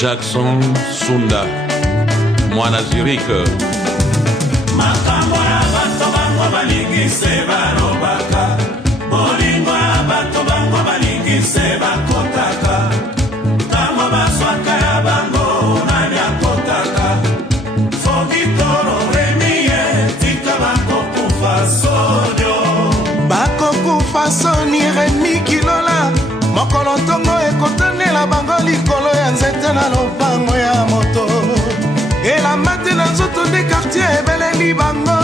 Jackson Sunda, Mwana Zurich. Makambo ya bato bango balingise barobaka, bolingo ya bato bango balingise bakotaka, tango baswaka ya bango nani akotaka, Fogitoro Remie tika bakokufa sonyo. Bakokufa soni Remi Kilola, mokolo ntongo ekotanela bango likolo ya nzete na lopango ya moto. Elamba te na nzoto de quartier ebeleli bango,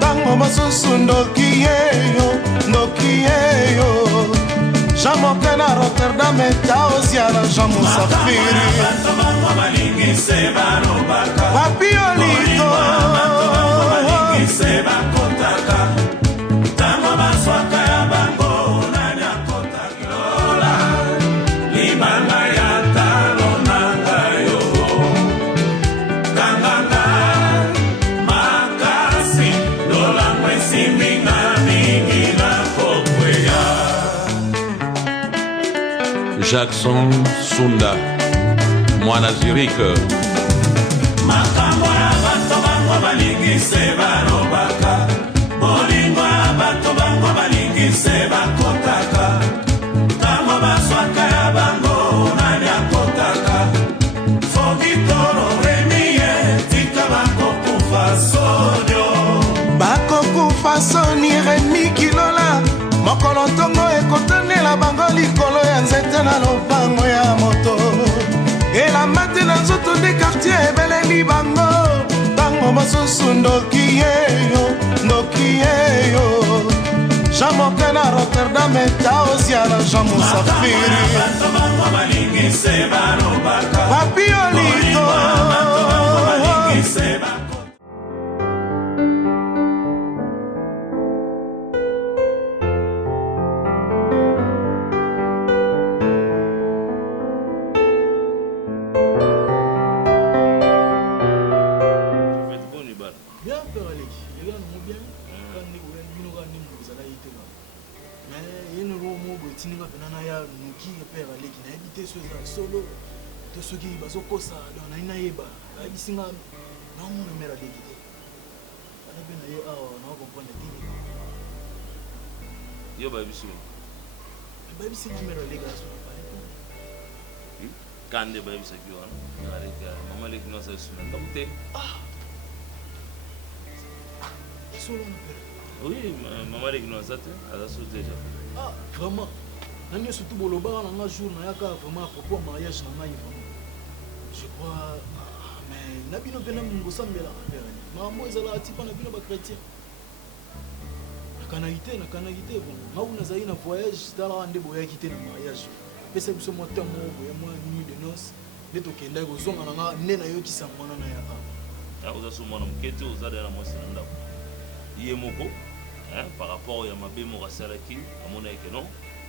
tango mosusu ndoki yeyo. Jean Moke na Rotterdam eta Oziana Jean Musafiri. Papi Olito tango baswaka ya bango nani akotaki lola libanga ya talo nanga yo kanganga makasi lola mwesimbi na mingi na kokweya. Jackson Sunda, Mwana Zurich. Makambo ya bato bango balingise barobaka, bolingo ya bato bango balingise bakotaka, tango baswaka ya bango nani akotaka, Fogitoro Remie tika bakokufa sonyo. bakokufa soni Remi Kilola, mokolo ntongo ekotanela bango likolo ya nzete na lopango ya moto. Elamba te na nzoto de quartier ebeleli bango, tango mosusu ndoki yeyo. Jean Moke na Rotterdam eta Oziana Jean Musafiri. Papi Olito solo to soki bazokosa na ina yeba abisinga na mona mera leki ana bena ye awa na comprendre tini yo ba bisu mera leki aso kande ba bisu ki wana areka mama leki no sa suna ndamte solo na pera oui mama leki no sa te ala so déjà vraiment nani surtout boloba na nga jour na yaka vraiment à propos mariage na ngai vraiment je crois mais na bino pena mungu sambela père mambo ezala atipa na bino ba chrétien na kanalité bon ngau na zaina voyage tala ande boya kité na mariage pesa biso mota mo boya mo nuit de noces neto kenda ko zonga na nga ne na yo kisa mwana na ya uza sumana mkete uza dela mwasi na ndako iye moko par rapport ya mabemo rasalaki amona yake non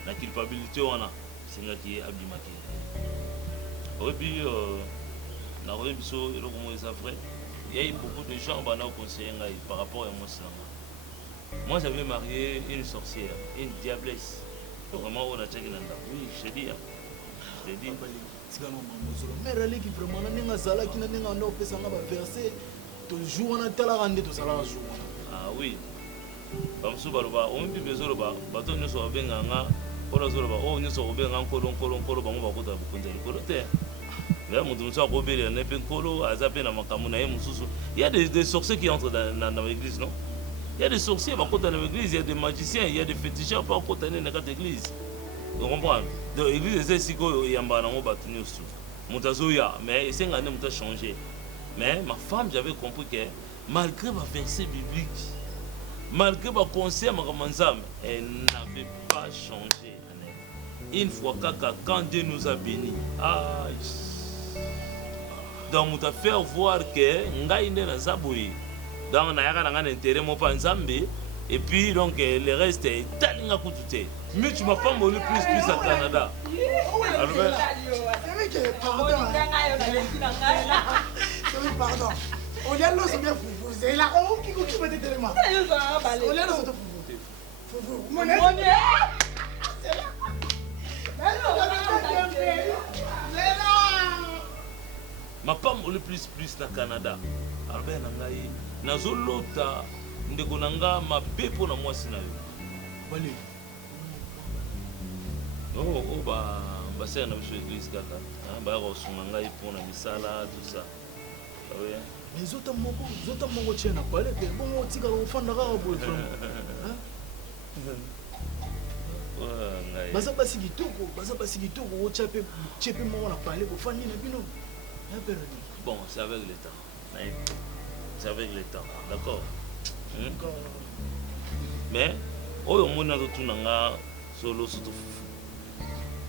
la culpabilité wana singaki abimaki et puis na rebiso et donc moi ça vrai il y a beaucoup de gens bana conseiller par rapport à moi j'avais marié une sorcière, une diablesse vraiment on a checké nanda oui je dis tigano mamozolo mais rale qui vraiment na ninga zala ki na ninga ndo pesa nga ba verser toujours na tala rande to sala jour ah oui bamsu baloba on bi bezolo ba bato nyoso babenga nga Ola zolo ba o nyoso obenga nkolo bango bakota bukonza likolo te là mon domso akobele na pe nkolo azape na makamu na ye mususu il y a des sorciers qui entrent dans l'église non il y a des sorciers bakota dans l'église il y a des magiciens il y a des fétichistes pas kota na kata église vous comprenez donc église c'est siko yamba na ngo batu nyoso mutazoya mais esenga ne muta changer mais ma femme j'avais compris que malgré ma verset biblique malgré ma conseil ma kamanzam elle n'avait pas changé. Une fois quand Dieu nous a bénis, donc nous a fait voir que ngai na zaboui, donc na yaka na intérêt mo pa nzambe et puis donc le reste est talinga kutute. Mais tu m'as pas monné plus à Canada. Pardon. On est là, c'est bien fou. C'est là, on qui peut être tellement. On est là, c'est fou. Mon c'est là. Mais non, mapambo le plus na Canada albert na ngai nazolota ndeko na nga mabe mpo na mwasi na yo Bale. oh basere na biso église kaka bayaka kosunga ngai mpo na misala tout ça oui. Mais zota moko tchena pale ke bon otika ofanda kaka boye vraiment. Baza basi kitoko ochape chepe moko na pale ko fandi na bino. Bon, c'est avec le temps. C'est avec le temps, d'accord. Mais oyo mona to tunanga solo surtout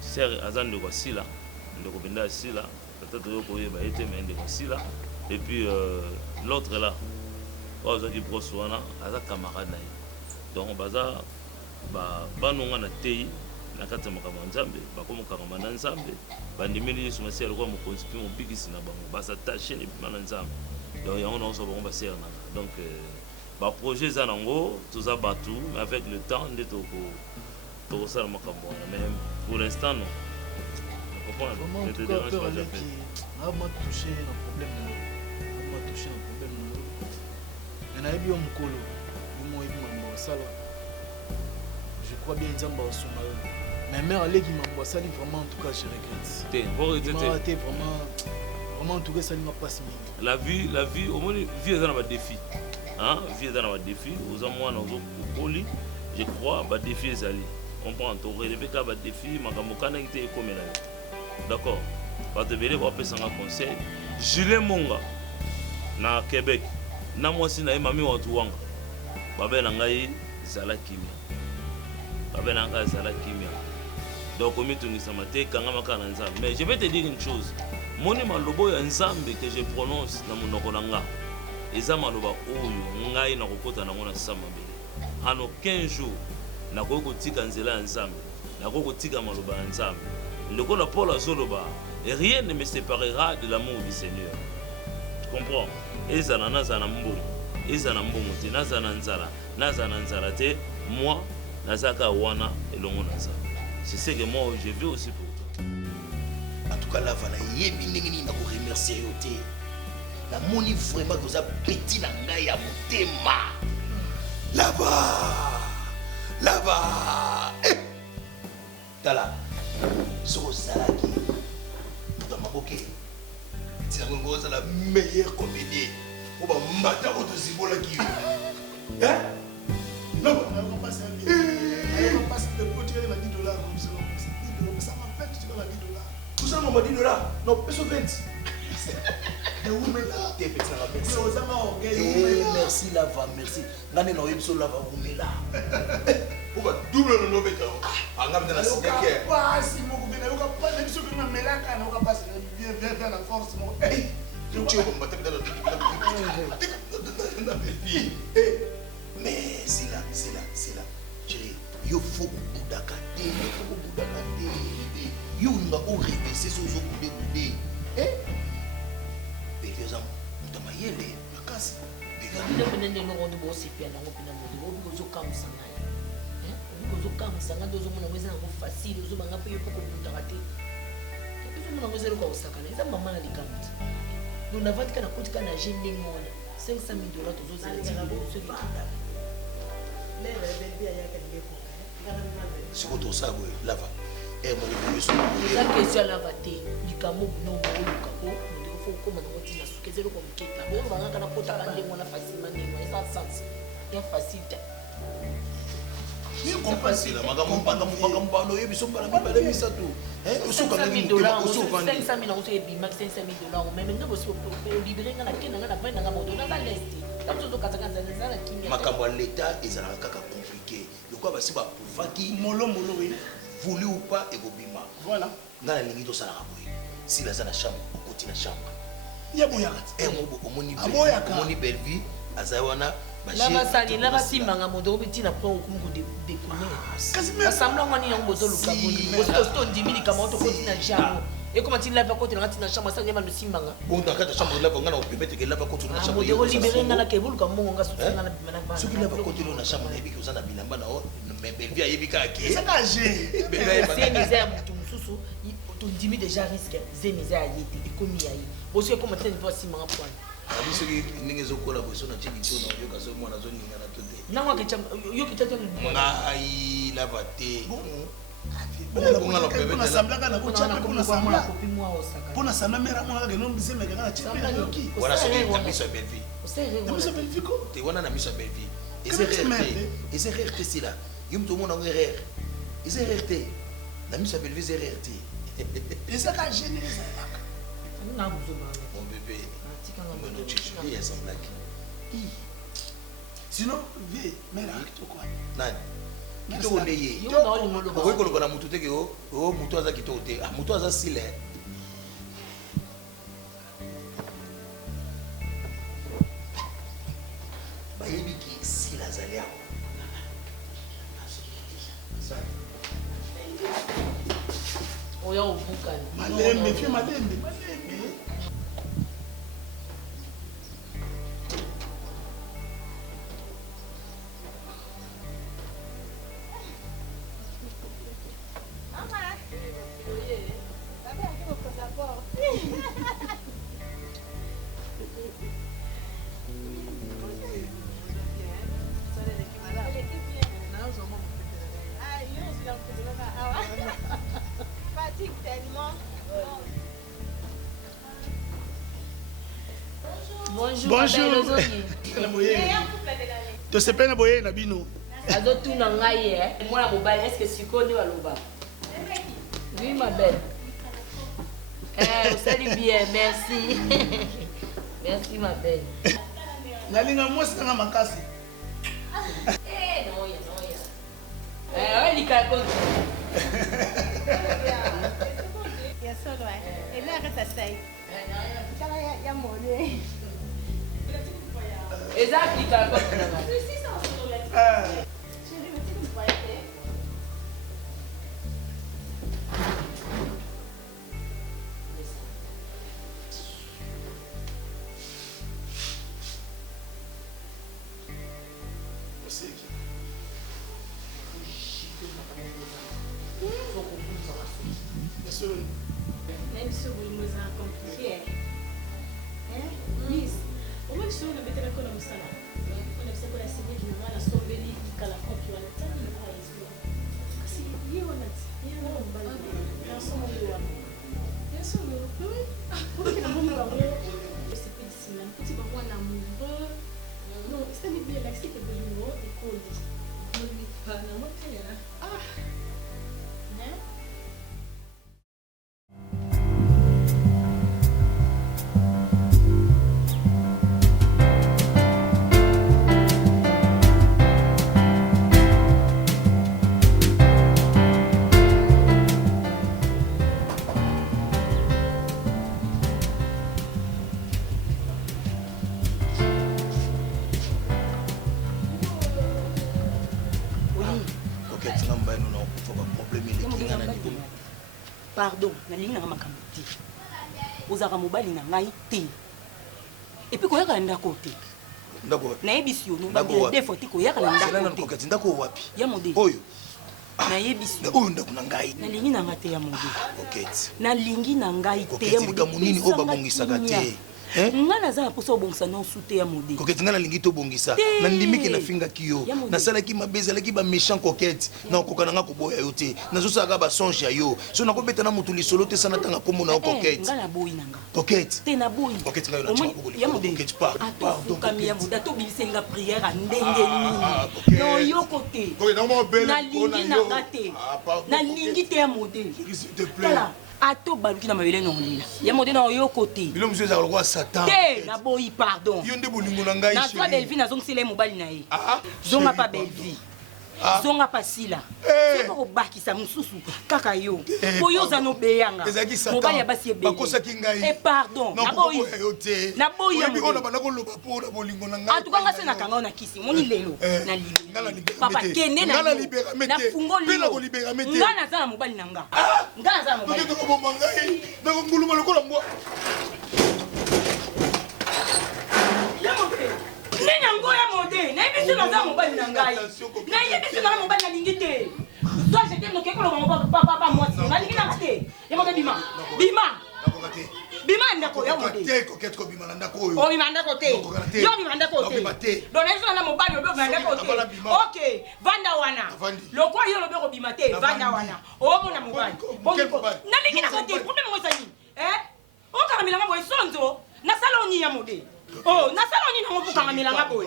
ser azan de wasila ndeko benda sila peut-être yo koyeba ete mais ndeko sila et puis l'autre là ozo ki broswana aza camarade na ye donc baza banonga na tei na kati ya makambo ya nzambe bakomokanga na nzambe bandimeli yesu masi alikuwa mokonzi mpe mobikisi na bango basatache na ebima na nzambe donc yango naoso bango basere nanga donc baprojet eza nango toza bato mais avec le temps nde tokosala makambo wana mais pour l'instant non vraiment en tout cas peur aleki ama touché na problème mais nayebi yo mokolo yo moyebi mambo asala je crois bien nzambe aosoma yo mais mère aleki mambo asali vraiment en tout cas je regrette vraiment en tout cas esali mapasi mingi la vie omoni vie eza na badéfi vie eza na badéfi oza mwana ozokoli je crois badéfi ezali comprendre toreleve kaka badéfi makambo kanaki te ekomela yo d'accord bato ebele bapesanga conseil Julien Monga na Québec na mwasi na ye mami watu wanga babe na ngai zala kimia donc omitungisama te kangama kaka na nzambe mais je vais te dire une chose moni malobo ya nzambe que je prononce na monoko na nga eza maloba oyo ngai nakokota nango na samba mbele en aucun jour nakoki kotika nzela ya nzambe nakoki kotika maloba ya nzambe lokola Paul azoloba rien ne me séparera de l'amour du Seigneur. Tu comprends? Ezana nazana mbongo, ezana mbongo te, nazana nzala te, moi nazaka wana elongo naza. C'est ce que moi je veux aussi pour toi. En tout cas là voilà, yebi ndengeni na ko remercier yo te. Na moni vraiment que ça petit na ngai ya motema. Là-bas. Eh. Tala. Soko salaki. Dans ma boquet. C'est la meilleure comédie. On va mater au zibola qui. Hein? Non, on va passer un billet. On va passer de côté la $10 comme ça. Ça m'a fait tu vas la $10. Tout ça m'a $10. Non, peso 20. Merci Lava, merci. Nani no yebso Lava umela. Oba double no noveta. Anga mtana sideke. Pas si mo kubina yoka pas yebso que na melaka na yoka pas bien la force mo. Eh, tu vas me battre dans la vie. Mais c'est là. Chérie, yo faut boudaka te, yo nga o répéter so zo kude. Eh? Beleza mutamayele makasi. Ndio penende no rondo bo sipia na ngopina mo bo zo kamsanga. Bo kamsanga dozo mona mweza ngo facile zo banga pe yoko kubutaka te. Zo mona mweza ko usakana. Eza mama na likamti. Nous n'avons qu'à côté qu'à nager des mots. $500,000 tous aux États-Unis. C'est quoi tout ça, oui, Lava? Eh, mon Dieu, la question à la vate, du camo, non, il faut comme on dit, la souke, comme qui est là. On va regarder la côte à l'année, on a facilement des mots, sans sens. Il y a facile. Ni compasi la magambo mbano yebi so bala bala misa tu $500,000 on se bi max $500,000 même nga bosi pour libérer nga na kena nga na vendre nga moto na leste tanto zo kataka za na kimia makambo l'état ezala kaka compliqué lokwa basi ba pouvaki molo oui voulu ou pas ekobima voilà nga na lingi to sala boye si la za na chambre okoti na chambre ya boyaka mo omoni belle vie azawana lava sali lava simanga moto obitina po okumu décoller assemblant ngani yango bozo luka bondo bosto ndimini kama auto kotina jambo et comment il lava kotina ngati na chambre ça nyama no simanga bon dans la chambre lava ngana opemete ke lava kotina na chambre moto libérer ngana ke buluka mongo nga sutina na bimana ba soki lava kotina na chambre na ebiki uzana bilamba na o mais belle vie ayebika ke ça ka j'ai c'est misère mutu mususu to ndimi déjà risque zeniza yete ekomi yayi Aussi comme tu ne vois si ma point. Abi soki ndenge ezokola boye so na tie litona oyoka so mwana azoningana to te ngai lava te mpona sambla mera mwana kaka eno bisemekanga na tiepelanoki wana soki na miso ya belvi te wana na miso ya belvi eza erreur te sila yo moto omona yango erreur eza erreur te na miso ya belvi eza erreur te ezaka gene ezalaka mon bébé Mon il y a son blague. Sinon, vie, mais là, tu quoi? Nani? Kito oneye. Okoki koloba na mutu teke o mutu aza kito te. Ah mutu aza sile. Bayebi ki sile azali awa. Oya ovuka. Malembe, fie malembe. Bonjour. Tu sais pas boyer na bino. Azotuna ngai mwana mobali est-ce que sikoni waloba? Oui ma belle. Vous allez bien, merci. Merci ma belle. Nalinga mwasi na makasi. Non ya. Lika konto. Ya solo ele arrête ça. Kala ya mole. Exactly, kan ko na ba? Même si vous nous a compliqué. Miss, au moins sur le mettre la colonne ça là. On a fait quoi la série du moment la sombeli qui la compte la tête il va essayer. Si il on a il y a un bal. Dans son monde. Bien sûr, oui. Pour que la monde va voir. C'est pas ici là. Petit baron amoureux. Non, c'est pas bien l'accès que de l'eau et cool. On lui pas na moi ah. Hein? Pardon, nalingi na makambo te. Ozaka mobali na ngai te. Et puis koyaka ndako te. Ndako. Na yebisi yo no ba de foti koyaka na ndako te. Ndako wapi? Ya mode. Oyo. Na yebisi yo. Oyo ndako na ngai. Nalingi na ngate ya mode. Oketi. Nalingi na ngai te ya mode. Munini o babongisaka te. Nga naza na posa obongisa na osute ya mode. Koketi nga nalingi tobongisa. Na ndimiki na finga kiyo. Nasalaki mabe ezalaki ba méchant koketi. Na okoka nga koboya yo te. Nazosaka ba songe ya yo. So nakobeta na mutu lisolo te sana tanga komona o koketi. Nga na boyi nanga. Koketi. Te na boyi. Koketi nga yo na chako. Ya mode. Koketi pardon. Kami ya mode to bisenga prière ndenge nini. No yoko te. Nalingi nanga te. Nalingi te ya mode. S'il te plaît. Ato baluki na mabele na olila. Ya mode na oyoko te. Bilo monsieur za roi Satan. Te na boyi pardon. Yo nde bolingo na ngai chérie. Na toi Belvi na zongisele mobali na ye. Zonga pa Belvi. Zonga pa Sila. Siko kobakisa mususu kaka yo. Po yo za no beyanga. Mobali ya basi ebe. Bakosaki ngai. Eh pardon. Na boyi. Na boyi ya mode. Ona bana ko loba po na bolingo na ngai. Atukanga se na kanga na kisi. Moni lelo. Na lilo. Papa kende na. Na fungoli. Pela ko libera mete. Ngana za na mobali na nga. Ngana za na mobali. Ndeko ko bomba ngai. Ndeko nguluma lokola mbwa. Nena ngoya mode, na yebiso na za mobali na ngai. Na yebiso na mobali na lingi te. Toi je t'aime ke ko lo papa moi. Na lingi na te. Ya mode bima. Bima. Bima ndako ya mode te coquette ko bimana ndako oyo o bimanda ko te yo bimanda ko te donc eso na mobali obe bimanda ko te OK vanda wana lokwa yo lobe ko bima te vanda wana o mona mobali na lingi na ko te problème mo sani o ka milanga boy sonzo na salon ni ya mode oh na salon ni na mo buka milanga boy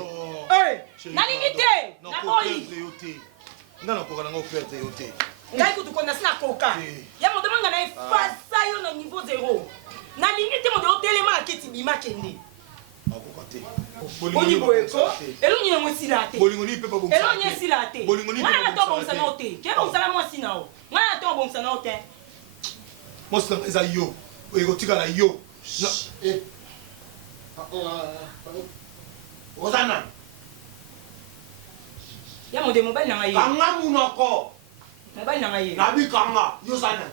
na lingi te na boy ngana ko kana ngo perte yo te ngai kutu kona sina koka ya mode manga na efasa yo na niveau 0 na lingi te mode otelema aketi bima kende akoka te bolingo eko elongi yango sila te bolingo ni pepa bomsa elongi sila te ngana na to bomsa na ote ke bomsa mo sina o ngana to bomsa na ote mosta eza yo eko tika la yo Ozana ya mode mobile na ngai kanga munoko mobile na ngai nabi kanga yosana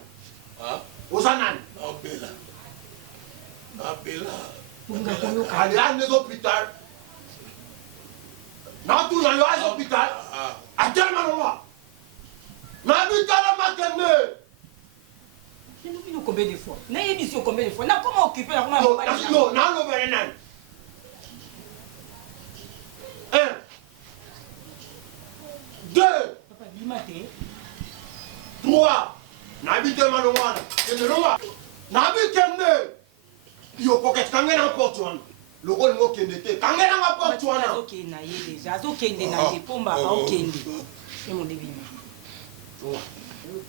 Ozana Abela Allez les hôpitaux. Dans tout les hôpitaux. À quel moment? Nabi kala makende. Nous combien de fois? Na émission combien de fois? Na comment occuper la comment? Non, na lo berenan. 1 2 Papa bimate 3 Nabi tema no wana. Kende no wa. Nabi kende. Yo pocket kangena porte wana. Loko ngo kende te. Kangena nga porte wana. OK na ye déjà. Zo kende na ye pomba ba okende. Et mon débima.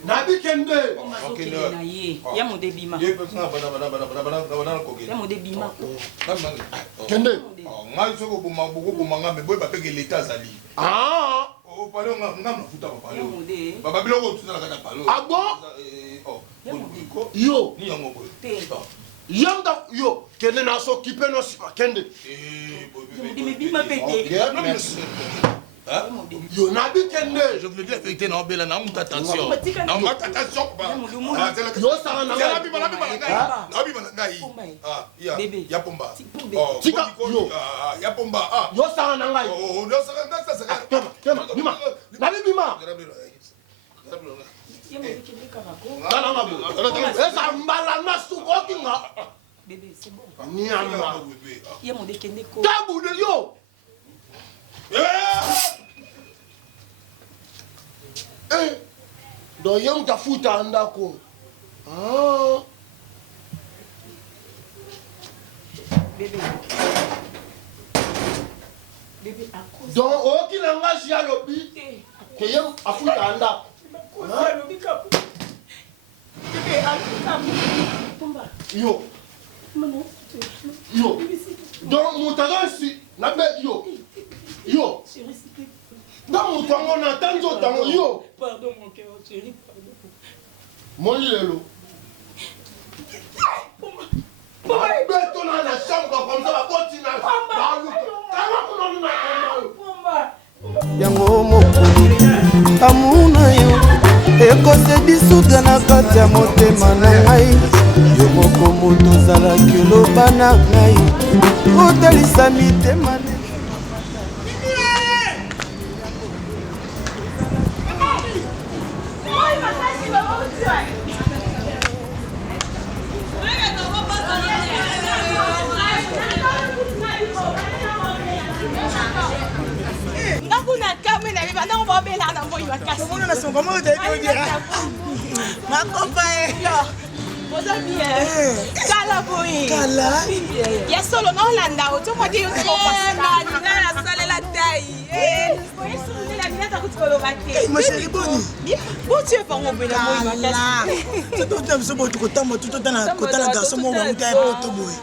Nabi kende. OK na ye. Ya mon débima. Ye persona bana ko ya mon débima. Kende. Ngai soko boma ngamba me boy ba peke l'état zali. Ah. O pale ngamba futa ba pale. Baba biloko tuzala kata pale. Ah bon? Yo. Ni yango boy. Yanda yo kende na so kipe no sipa kende bima peke yo nabi kende je veux dire la vérité na obela na muta attention na muta attention ba yo sara na ngai na bi ngai ya pomba tika yo ya pomba yo sara na ngai oh yo sara na sasa tema bima nabi bima Kala ngabo. Esa mbala na sukoki nga. Bébé, c'est bon. Niama. Ya mon dekende ko. Tabu de yo. Do yem tafuta andako. Ah. Bébé. Bébé à cause. Donc oki na ngashi ya lobi. Ke yem afuta andako. Yo. Yo. Donc mutagansi na be yo. Yo. Donc mutango na tanzo tango yo. Pardon mon cœur, chérie, pardon. Mon lelo. Beto na la chambre comme ça va continuer. Yango mokolo amuna yo ekose bisuka na kati ya motema na ngai yo moko moto ozalaki oloba na ngai otalisa mitema Ma compagne. Vos amis. Kala boy. Kala. Ya solo no landa o to modi yo ko na sala la taille. Ma chérie boni. Bon tu es pas mon bon amour ma chérie. Tout temps so bo to tamba tout temps na kota na garçon mo wa muta e poto boy.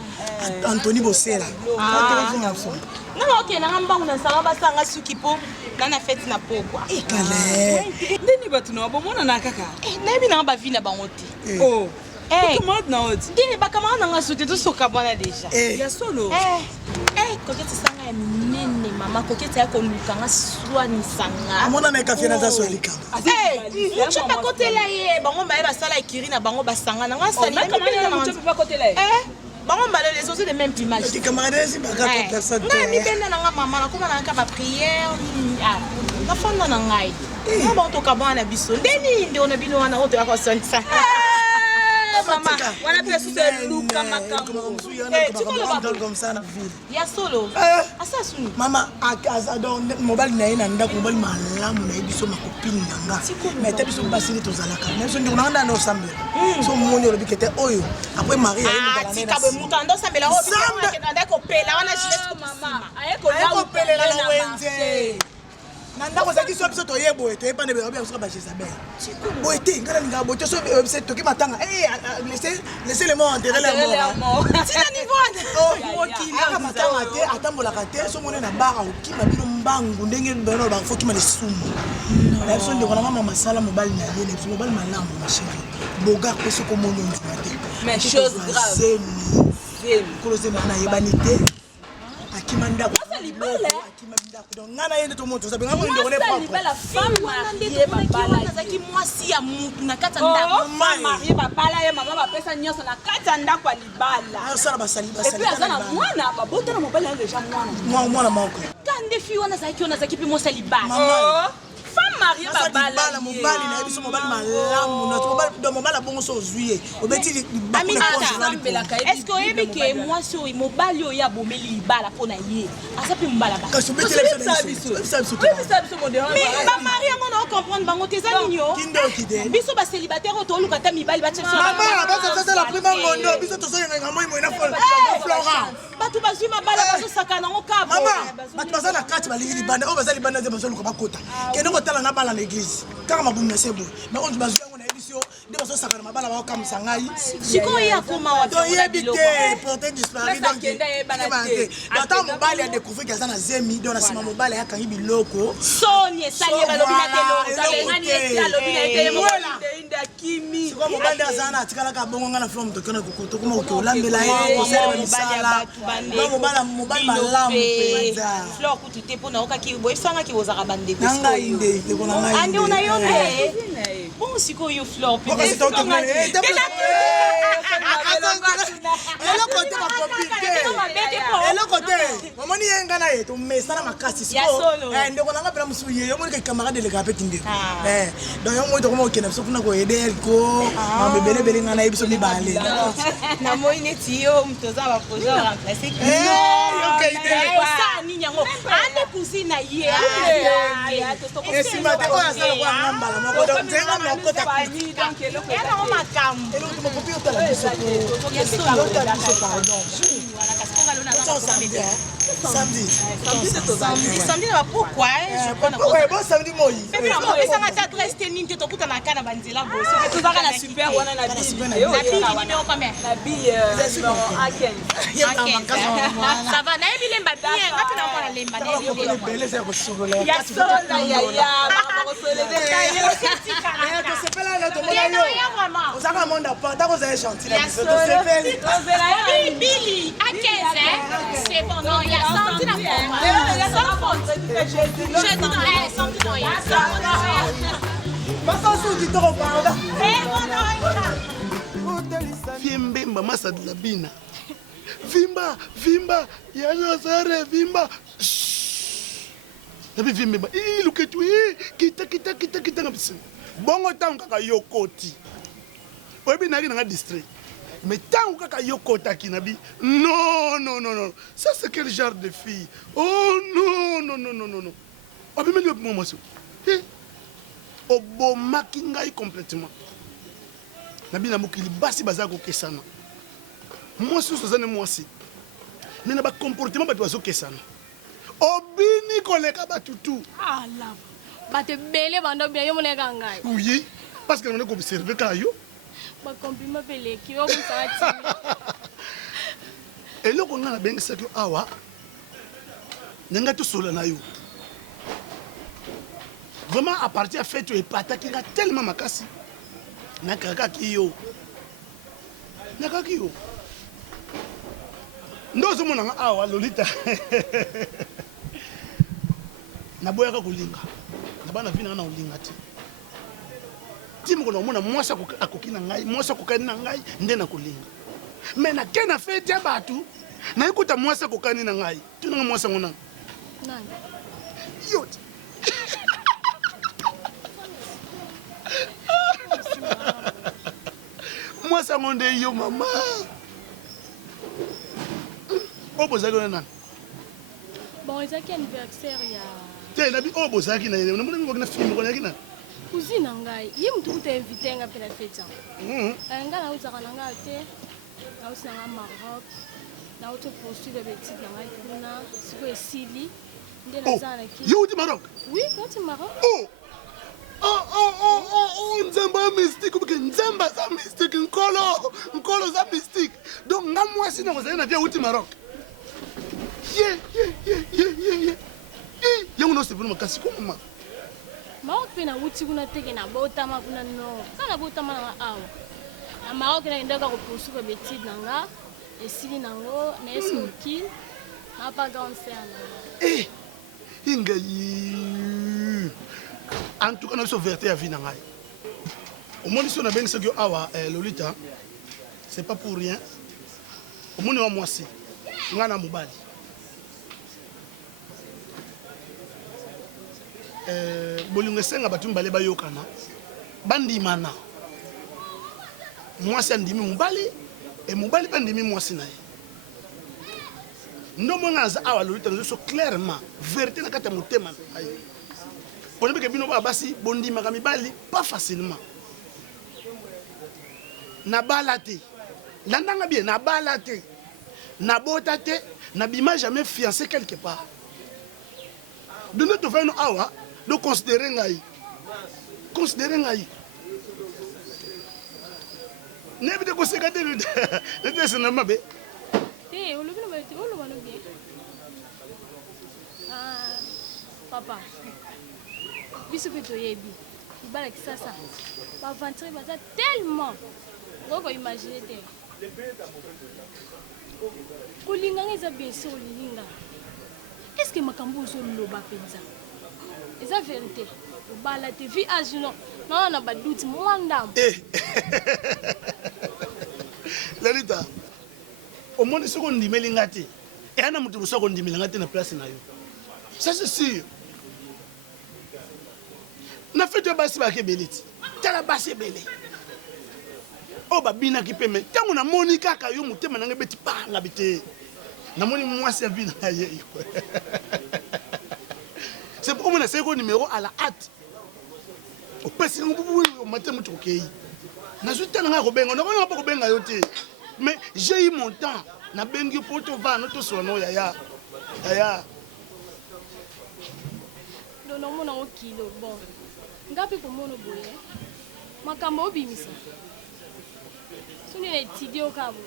Anthony Bosela. Non OK na ngamba una sala basanga suki po na fête na pokwa. Kala. Ndeni batu na bomona na kaka. Na bi na ba vina bango te. Oh. Comment na oti? Ndeni ba kama na ngasuti to soka bana déjà. Ya solo. Koketi sanga ya minene mama koketi ya konukanga swani sanga. Amona na ka fiena za swalika. Mucho pa kotela ye bango ba basala ikiri na bango basanga na ngasali. Kama na mucho pa kotela ye. Bango mbala les os de même plumage. Tes camarades si baka ko personne. Na mi benda na mama na kuma na ka ba prière. Na fonda na ngai. Na ba to ka bana biso. Ndeni ndio na bino wana oto ya ko sonsa. maman. Wana pe sous luka makambo. Tu connais comme ça na ville. Ya solo. Asa suni. Mama akaza donc mobile na ina ndako mobile malamu na biso ma copine nanga. Mais te biso basini tozalaka. Même so ndiko nanga na sambe. So moni olobikete oyo. Après Marie ah tika be mutando sambela o bikanga ndako pela wana jilesko mama. Ayeko pelela na wenze. Nanda kozaki so biso toyebo ete epane be obi asoka ba Jezabel. Bo ete ngala ninga bo so website toki matanga. Laissez les morts enterrer leurs morts. Tina niveau. Oh mokili aka matanga te atambolaka te so mona na bara okima bino mbangu ndenge bino ba foki ma le sumu. La personne de mama masala mobile na yene so mobile malamu ma chérie. Boga ko so ko mono ndimate. Mais chose grave. Zemi kolose mana yebanité. Akimanda ko donc ngana yende to moto sabe ngako ndoko ne propre la femme mariée babala nazaki mwasi ya mutu na kata ndako femme mariée babala ye mama bapesa nyonso na kata ndako libala asala basali et puis azana mwana babota na mobile ya déjà mwana moko kande fi wana zaki pi mwasi libala femme mariée babala mobali na biso mobali malamu na mobali do mobali bongo so zuye obeti est-ce que oyebi ke mwasi oyo mobali oyo abomeli libala pona ye asapi mbala ba kasi obeti la biso mais ba mari yango na comprendre bango te za ninyo biso ba célibataire oyo toluka ta mibali ba tshesa mama ba ça la prima ngondo biso to soyenga ngamo imo ina Flora batu bazwi mabala bazo sakana ngo kabo mama batu bazana kati balingi libanda o bazali libanda ze bazoluka bakota kende ko tala na bala na église kaka mabumu na sebo mais on bazwi yango na édition de bazo sakana mabala ba kamisa ngai siko ya koma wa to yebi te porter disparu donc ata mobali a découvert que ça na zemi donc na sima mobali ya kangi biloko sonye sali ba lobi na telo talengani esa lobi na telo nda kimi siko mobali azana atikala ka bongo ngana from to kana kokoto kuma ko lambela ye ko sala misala ba mobali malamu penza fleur kutu te pona okaki boy sanga ki ozaka bande ko nanga inde te kona ngai ande una yo te bon siko yo fleur pe parce que to elo kote ma copine elo kote momoni yenga na yeto mesana makasi siko ndeko nanga pela musuye yo moni ka camarade le kapeti ndeko donc yo moto komo kena so kuna ko aider ko ma bebele bele ngana yebiso mibale na moi neti yo mtoza ba projet remplacer ki yo kaide sa ni nyango ande kusina ye esima te ko asala kwa ngambala moko donc nzenga moko ta pani donc eloko ya na makambo eloko mo kopio tala biso samedi na pourquoi bon samedi moi opesanga ta adresse te nini te tokutana ka na banzela boso tozaka na super wana na bili numéro combien na bille ça va nayebi lemba bien ngati na mwana lemba ya sola ya ozaka monda panta kozala gentil na biso tosepeli Billy, à 15 ans, c'est bon, non, il y a 100 ans. Il y a 100 francs. Je dis non, 100 francs, il y a 100 francs. Pas sans du temps, pardon. Fiembemba masa de la bina. Vimba, yanyosare, vimba. Nabi vimbemba, look at you, kita ngabisi. Bongo tangu kaka yokoti. Webi nagi nga distrait. Mais tant que yokota kinabi, non. Ça c'est quel genre de fille? Oh non. Abimé le moi monsieur. Obo makingai complètement. Nabi na mukili basi bazako kesana. Moi sous zane moi si. Mais na ba comportement ba bazo kesana. Obini koleka batutu. Ah là. Ba te belé bando bien yo moneka ngai. Oui, parce que on est observé kayo. Ba compliment belé ki yo mutati. Et là on a bengi seklo awa. Nenga to sola na yo. Vraiment à partir à fait tu es pata qui a tellement makasi. Nakaka kiyo. Ndozo mona awa Lolita. Naboyaka kulinga. Nabana vina na ulinga ti. Timu kono mona mwasa akokina ngai, mwasa kokani na ngai nde na kulinga. Mais na kena fete ya batu na ikuta mwasa kokani na ngai. Tuna mwasa ngona. Nani? Yo. Mwasa sango nde yo mama. O bozaki na nani? Bon, ezaki anniversaire ya. Te na bi o bozaki na yele. Na mona ngoko na film ko na kina. Cousine ngai, ye mutu kuta invité nga pe na fête ça. Nga na uzaka na nga te. Na usi na Maroc. Na uto poursuivre l'étude na ngai kuna, siko esili. Nde na zana ki. You uti Maroc? Oui, uti Maroc. Nzamba mystique ou que nzamba za mystique nkolo za mystique. Donc nga mwasi na kozali na via uti Maroc. Yango no sepuna makasi ko mama. Maroc pe na uti kuna teke na botama kuna no. Kana botama na awa. Na Maroc na ndaka ko poursuivre l'étude na nga. Esili nango na esmoki. Na pas grande sœur. Ingayi. En tout cas, nous sommes vertés à vie. Au moins, si on a bien ce que Lolita, c'est pas pour rien. Au moins, on a moi aussi. On a Moubali. Bolunge senga batumba leba yokana. Bandi mana. Moi, c'est Ndimi Moubali. Et Moubali, Bandimi, moi, c'est naï. Nous avons Lolita, nous sommes clairement vérité dans le thème. On a bino babasi bondi magami bali pas facilement. Na balate. Landanga bien na balate. Na botate, na bima jamais fiancé quelque part. De notre fait nous awa, de considérer ngai. Considérer ngai. N'ébite ko sekate le. Le c'est normal bé. Eh, on le bien. Ah, papa. Biso que tu es bien. Il va avec ça. Va aventurer tellement. On va imaginer. Kolinga ngeza bien sûr linga. Est-ce que makambo zo loba penza? Eza vérité. O bala te vi ajuno. Non na ba doute mwanda. Lolita. Au moins ce qu'on dit melingati. Et ana mutu so qu'on dit melingati na place na yo. Ça c'est sûr. Na fait de basi ba ke beliti. Tala basi belé. O ba bina ki peme. Tango na Monica ka yo mutema na ngebeti pa ngabite. Na moni mwasi bina ye. C'est pour moi c'est numéro à la hâte. O pesi ngubu o matemu tokei. Na zuta na ko benga, na ko benga yo te. Mais j'ai eu mon temps. Na bengi poto va no to sono yaya. Yaya. Non mona o kilo bon. Ngapi ko mono boye. Makambo obimisa. Suni na étudier au Cabo.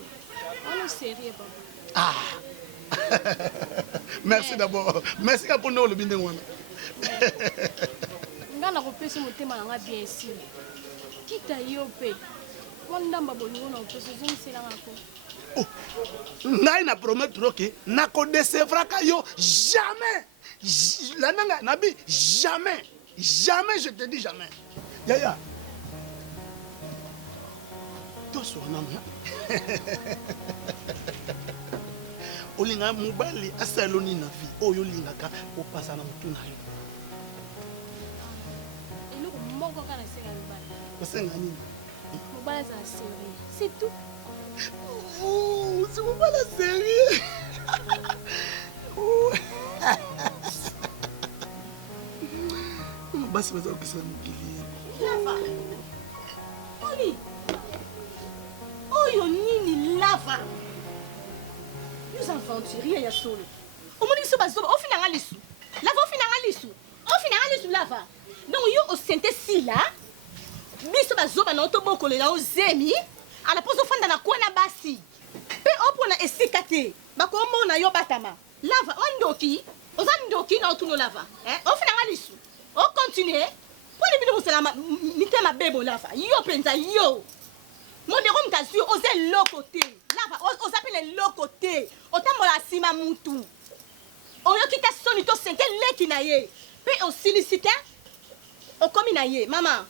On est sérieux papa. Ah. Merci d'abord. Merci pour nous le bien wana. Ngana ko pesi motema nga bien sûr. Kita yo pe. Wandamba bolingo na peso zonsela ngako. Oh. Ngai na promettre que na ko décevra ka yo jamais. La nanga nabi jamais. Jamais, je te dis jamais. Yaya. Toi, son nom. Olinga mobali asaloni na vie. Oyo lingaka o passa na mutu na yo. Elo ko moko kana senga mobali. Senga nini? Mobali za sérieux. C'est tout. Oh, c'est mobali sérieux. Oh. Basi baza okisa mokili. Lava. Oli. Oyo nini lava. Nous aventuriers ya solo. Omoni biso bazoba ofinanga lisu. Lava ofinanga lisu. Ofinanga lisu lava. Donc yo o sente sila. Biso bazoba na otobokolela ozemi. Ala pozo fanda na kona basi. Pe opona esika te. Bakomona yo batama. Lava ondoki. Ozandoki na otuno lava. Ofinanga lisu. On continue. Pour les vidéos, c'est la mitema bebo lava. Yo penza yo. Mon déro mkazio ose lokote. Lava on s'appelle lokote. Otamola sima mutu. Oyo kita soni to sente leki na ye. Pe o silicite. O komi na ye. Maman.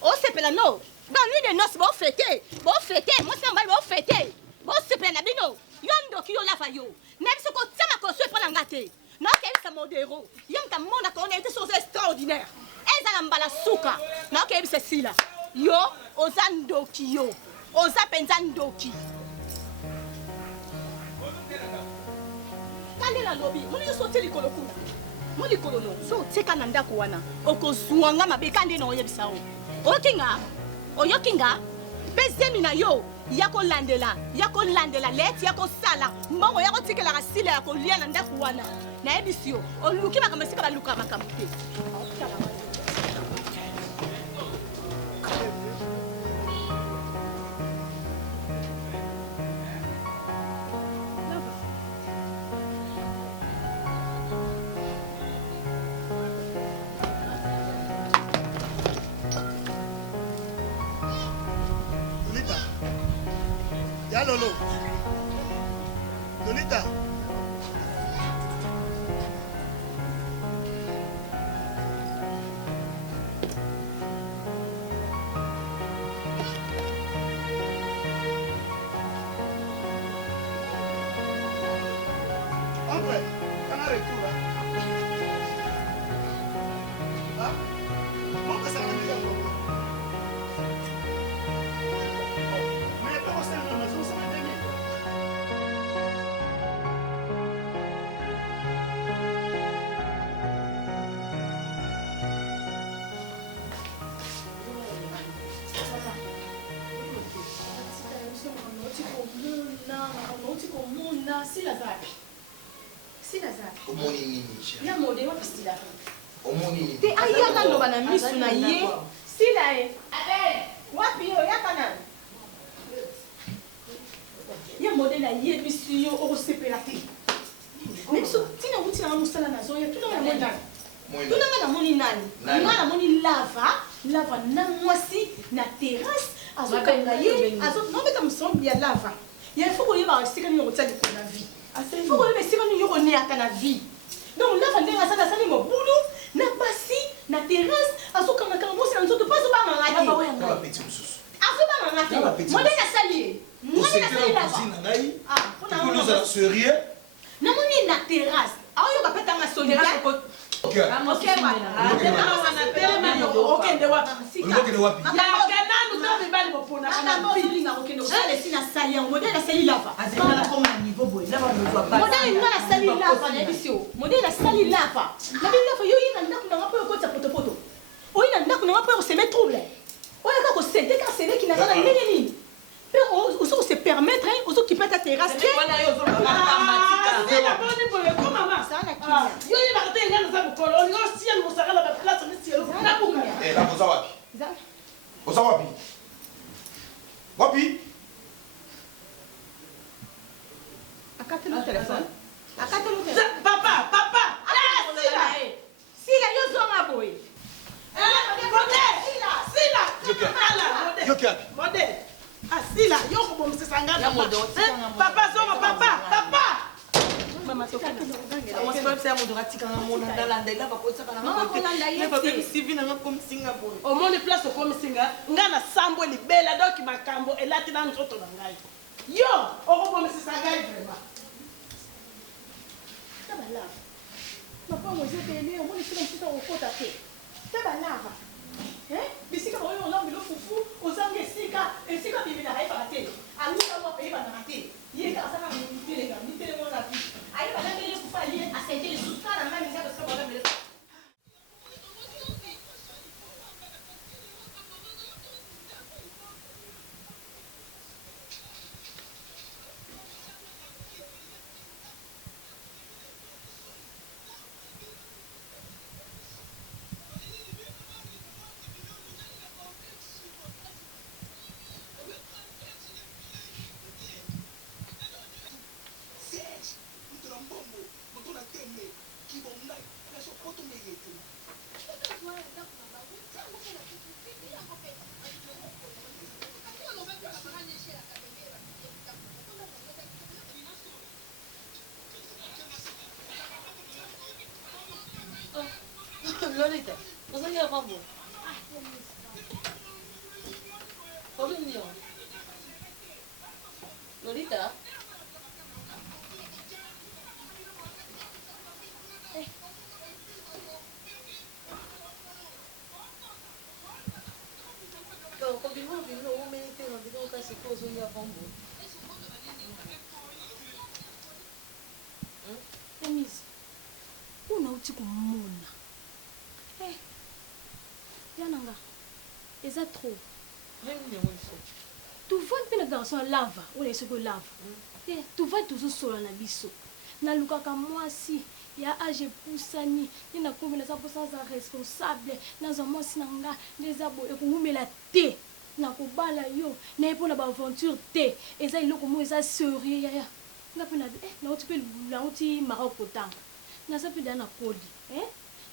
O sepela no. Dans nuit de noces bo fêter. Bo fêter. Moi c'est un bo fêter. Bo sepela na bino. Yo ndoki yo lava yo. Nebiso ko tsama ko so pona ngate. Non, qu'elle est modérée. Il y a un monde qui a été chose extraordinaire. Elle a un souka. Non, qu'elle est là. Yo, Ozando Kyo. oza penza ndoki kandela lobi moni nyonso otie likolo kuna mo likolo no so otieka na ndako wana okozwanga mabe kande na oyebisa o oyoki nga mpe zemi na yo ya kolandela leti ya kosala mbongo ya kotikelaka sila ya kolia na ndako wana nayebisi yo oluki makambo esika baluka makambo te Lolo. Lolita. Hombre, ¿están a lectura? ¿Ah? ¿Cómo que se me diga? Me tengo que hacer una cosa. te ayaka loba na misu na ye sila e wapi yo yaka na ye modele ayebisi yo okosepela te miso tina wuti na mosala nazoya tunanga namoni nani nga namoni lava na mwasi na terrasse azokanga ye nobeta mosombi ya lava ye faut koyeba esika nini okotia likolo na vie faut koyeba esika nini yokoneaka na vie donc lava ndenge asali mobulu na basi na terrasse azokangaka mwasi na nzoto mpo azobanganga te modele asali ye namoni na terrasse aoyoka petanga solidaire okende wapi nasali yango modele asali lava modele asali lava yo oyi na ndako nanga mpo okotisa potopoto oyi na ndako nanga mpo okoseme trouble oyaka kosede ka sedeki naza na ndenge nini mpe ozo kose permettre ozokipe ta terrasse te Wapi? Akatelo téléphone. Papa. Sila yo zonga boy. Sila. Asila yo kobomsisanga papa zonga papa. Mama toka on se va faire mon dratika mon ndalanda la bakotaka na makote ne pas même Sylvie na comme Singapour au monde place comme Singa ngana sambo libela donc makambo elati na nzoto na ngai yo okobomsisanga vraiment tabala papa mo zepele au monde sila sita okota te tabala bisika oyo olombi lo fufu ozangi esika bibi na haifaka te aluka mwa pei banaka te ye ka asaka mitele mwana fi ayi balambele fufu aliye asente lisusu kala mani nzaka sika balambele Lolita, cosa che fa voi? Come mio? Lolita? Come vivo, un minuto, non dico che si può. nauti komona yananga eza trop tuvandi mpe na garçon ya lava oyo na soki olava tuvandi tozosola na biso nalukaka mwasi ya age epusani nde nakombi naza mposa aza responsable nazwa mwasi na nga nde eza boye ekowumela te nakobala yo naye mpo na baaventure te eza eloko moko eza sérieux yaya nga mpe nauti mpe nauti Maroc kotanga naza mpe da na koli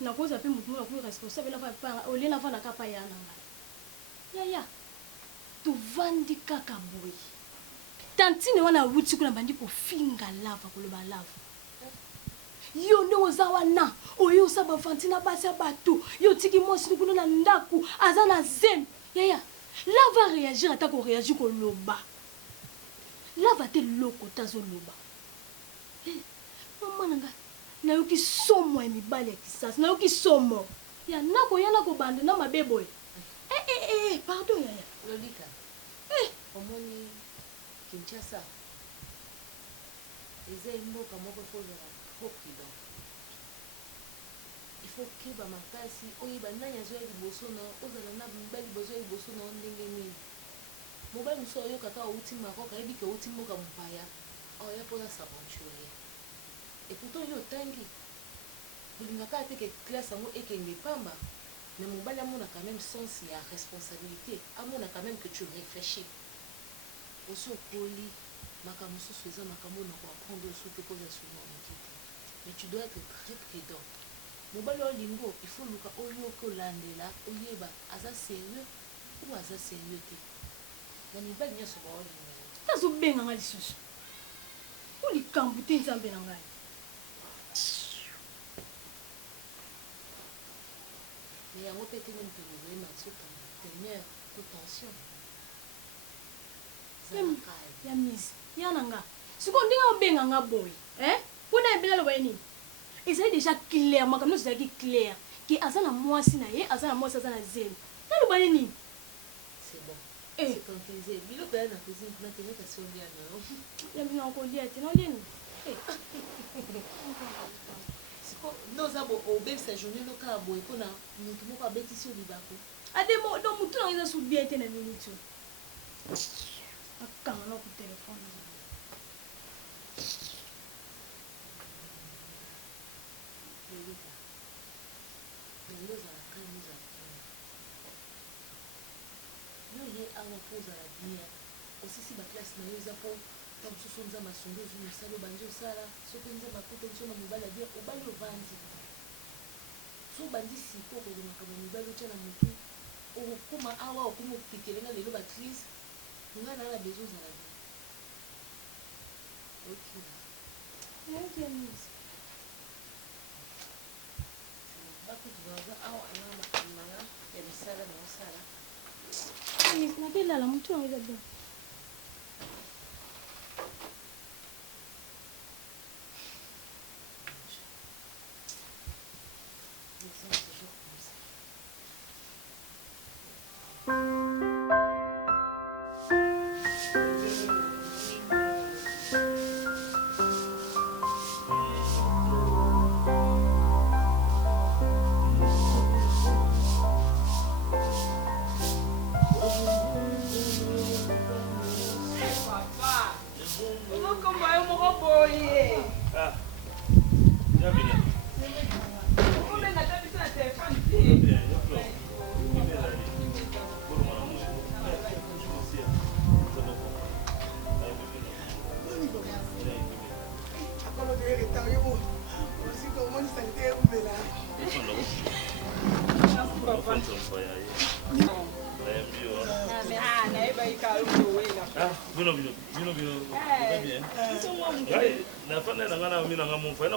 nakozwa mpe motu moko nakomi responsable olie navandaka pa ya na ngai yaya tovandi kaka boye tantine wana awuti kuna bandi kofinga lava koloba lava yo nde oza wana oyo osa bavantina basi ya bato yo tiki mwasi kuna na ndako aza na zemi yaya lava réagir ata koréagir koloba lava te loko tazoloba mama nanga nayoki somo ya mibali ya kisasa nayoki somo ya nakoya nakobanda na mabe boye pardon yaya lolika omoni Kinshasa eza mboka moko ekozala popida ifo keba makasi oyeba nani azoya liboso na ozala na mibali bozoya liboso na ndenge nini mobali mosusu oyokaka outi Maroc ayebi ke outi mboka mopaya oya mpona s'aventure et pourtant yo otangi olingaka te ke classe yango ekende pamba mais mobali amona quand même sens ya responsabilité amona quand même que tu réfléchis oso okoli makambo mosusu eza makambo na koapprendre oso te poza sono moki te mais tu dois être très prudent mobali olingo il faut luka oyo okolandela oyeba aza sérieux ou aza sérieux te na mibali nyonso baolingela tazobenganga lisusu olikambo te nzambe na ngai yango mpe te meme tozozali matsuka dernière contention ya mise yana nga sikoyo ndenge obenganga boye mpona ebela loba ye nini ezali déjà clair makambo nyonso ezalaki clair ke aza na mwasi na ye aza na mwasi aza na zemi naloba ye nini c'est bon c'est conclusé biloko ya na cuisine kuna te neta si olia no ya bino okolia te naolia nini siko noza obebisa journée lokaka boye mpona motu moko abetisi yo libako ademo do motu nango eza su bien te na minute akanga na ku telefone lolika nango ozala kani ozala kini yo ye awa mpo ozala bien osisi baklasse na yo eza mpo ta mosusu nzambe asongi ozwi mosala obandi osala soki nzambe akuta biso na mobali abie obali ovandi so obandi siko okozwa makambo ya mibali otya na motu okokoma awa okoma opekelenga lelo bacrise nga na na bezo ozala bien okila bakutu baza awa anga makambo nanga ya misala na osala nakelala motu yango eza bien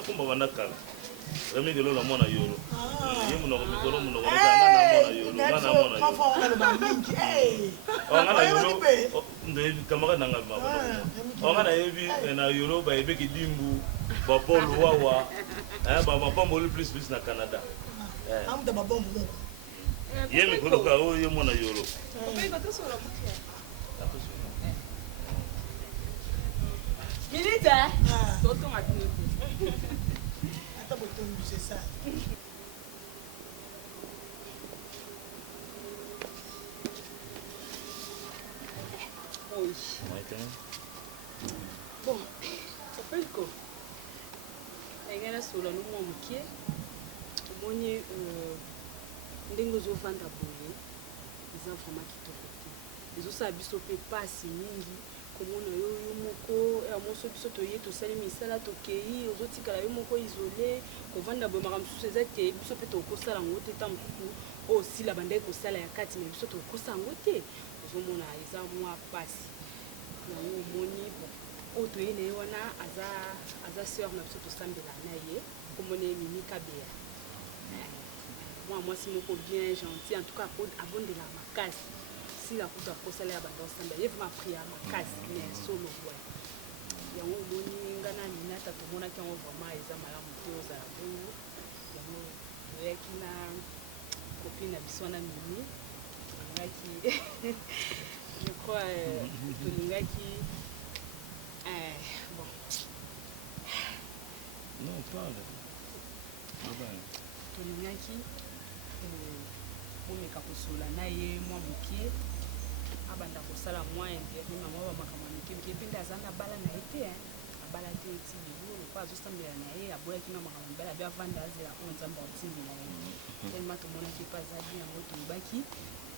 kumba bandakala remigelo na mwana yolo ye munoko mikolo munoko ngana na mwana yolo ngana mwana yolo nde kamaka nanga baba ngana yebi na yolo ba yebeki dimbu ba polo wawa ba mapambo le plus na Canada amda babombo moko ye mikolo ka o ye mwana yolo Milita toto matini ata botondu c'est ça. Oui. Bon, s'appelle quoi? Engana sola no mwa mukie. Omoni ndenge ozovanda boye eza vraiment kitoko te. Ezosala biso mpe pasi mingi komona yo moko moso biso toye tosali misala tokei ozotikala yo moko isole kovanda boye makambo mosusu eza te biso mpe tokosala yango te ta mosusu oyo osila bandeki kosala ya kati me biso tokosala yango te ozomona eza mwa pasi yango omoni oyo toye na ye wana aza sœur na biso tosambela na ye komona ye Mimi Kabeya mwasi moko bien gentil en tout cas abondela makasi sila kuta kosala ya banda osambela ye vraiment priya makasi mais solo boye yango omoni ngana Ninata tomonaki yango vraiment eza malamu te ozala bongo yango toyaki na copine na biso wana Mimi tolingaki je crois tolingaki bon non parle tolingaki bomeka kosola na ye mwa mokie abanda kosala mwa interview na mwa bamakambo mike mike mpe nde aza na bala na ye te abala te eti lelo lokwa azosambela na ye aboyaki na makambo mibale abe avanda azela oyo nzambe atindela ye telema tomonaki mpe aza bien yango toyebaki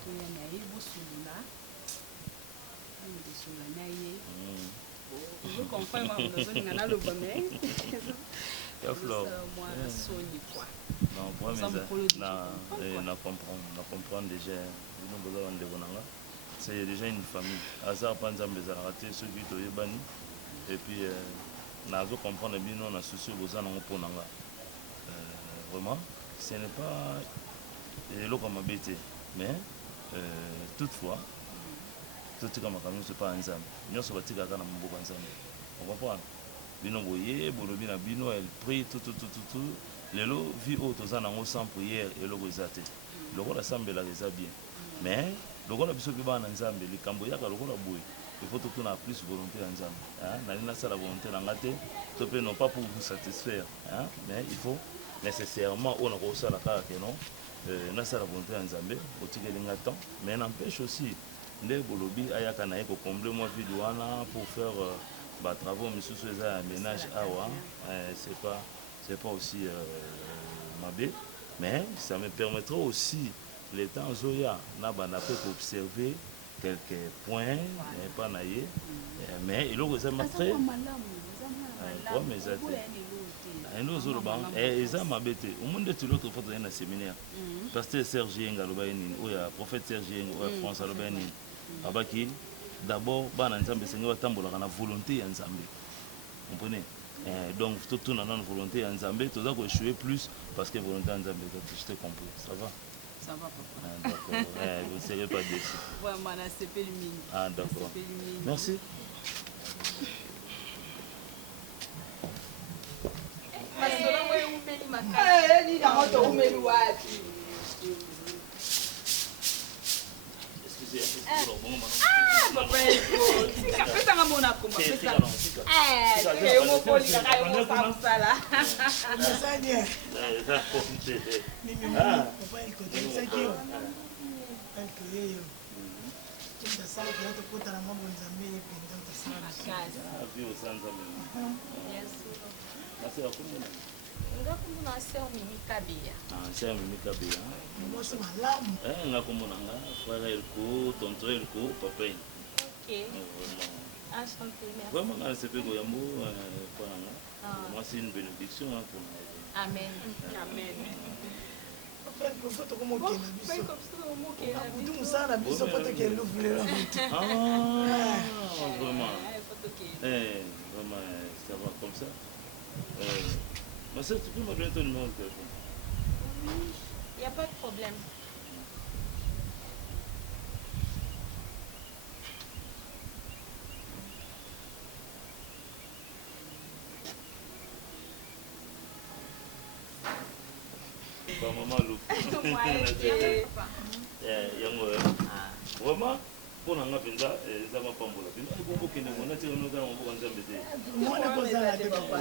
toya na ye bosolola bosolola na ye ozoconfirme makambo nazolinga naloba me mwa soni kwa non comprendre déjà bino boza bandeko nanga c'est déjà une famille aza pa nzambe ezalaka te soki toyebani et puis nazo comprendre bino na souci boza nango mpo nanga vraiment ce n'est pas eloko mabe te mais toutefois totika makambo nyonso epa ya nzambe nyonso batikaka na maboko ya nzambe ocomprendre bino boye bolobi na bino elle prie tout lelo vi oyo toza nango sans prière eloko eza te lokola asambelaka eza bien mais lokola biso mpe bana na nzambe likambo eyaka lokola boye il faut totuna plus volonté ya nzambe nali nasala volonté na nga te to mpe non pas pour vous satisfaire mais il faut nécessairement oyo nakosala kaka ke non nasala volonté ya nzambe otikelinga temps mais n'empêche aussi nde bolobi ayaka na ye kocomble mwa vide wana pour faire batravaux misusu eza ya ménage awa c'est pas aussi mabe mais ça me permettra aussi le temps ozoya na banda mpe koobserver quelques points pas na ye mais eloko ezama très mais eza te endo ozoloba eza mabe te omoni nde l'autre fois toyai na séminaire pasteur Serge Yenga aloba ye nini oyo prophète Serge Yenga oyo France aloba ye nini abaki d'abord bana nzambe esenge batambolaka na volonté ya nzambe comprenez donc totuna nano volonté ya nzambe toza koéchouer plus parce que volonté ya nzambe eza je t'ai compris ça va papa d'accord vous ne serez pas déçus vraiment na sepeli mingi d'accord merci masolo moyo umeli makasi ni na moto umeli wapi papa pesa mona koma pesa yo mopoli kaka yo mosala Nasanya. Mimi papa ikotelesaki yo. Yo. Kinda sala kiato kota na mambo nzambe yependa utasala kazi. Avio sanza mimi. Yes. Nasi akumuna. Ngakumuna sœur Mimi Kabeya. Sœur Mimi Kabeya. Moi c'est malamu. Ngakumuna nga frère Elko, tonton Elko, papa. OK. Enchanté, merci. Vraiment, c'est pas Goyambo, moi c'est une bénédiction pour nous. Amen. Amen. Frère, il faut que vous moquez na biso. Tout musala na biso pote ke l'ouvrir la route. Vraiment. Vraiment, ça va comme ça. Ma sœur, tu peux me donner ton numéro de téléphone? Oui, il n'y a pas de problème. Maman Lou. Yango vraiment pour nga penza za mapambola bino ko kende mona te ono kana mbo kanza mbete mona ko za la te papa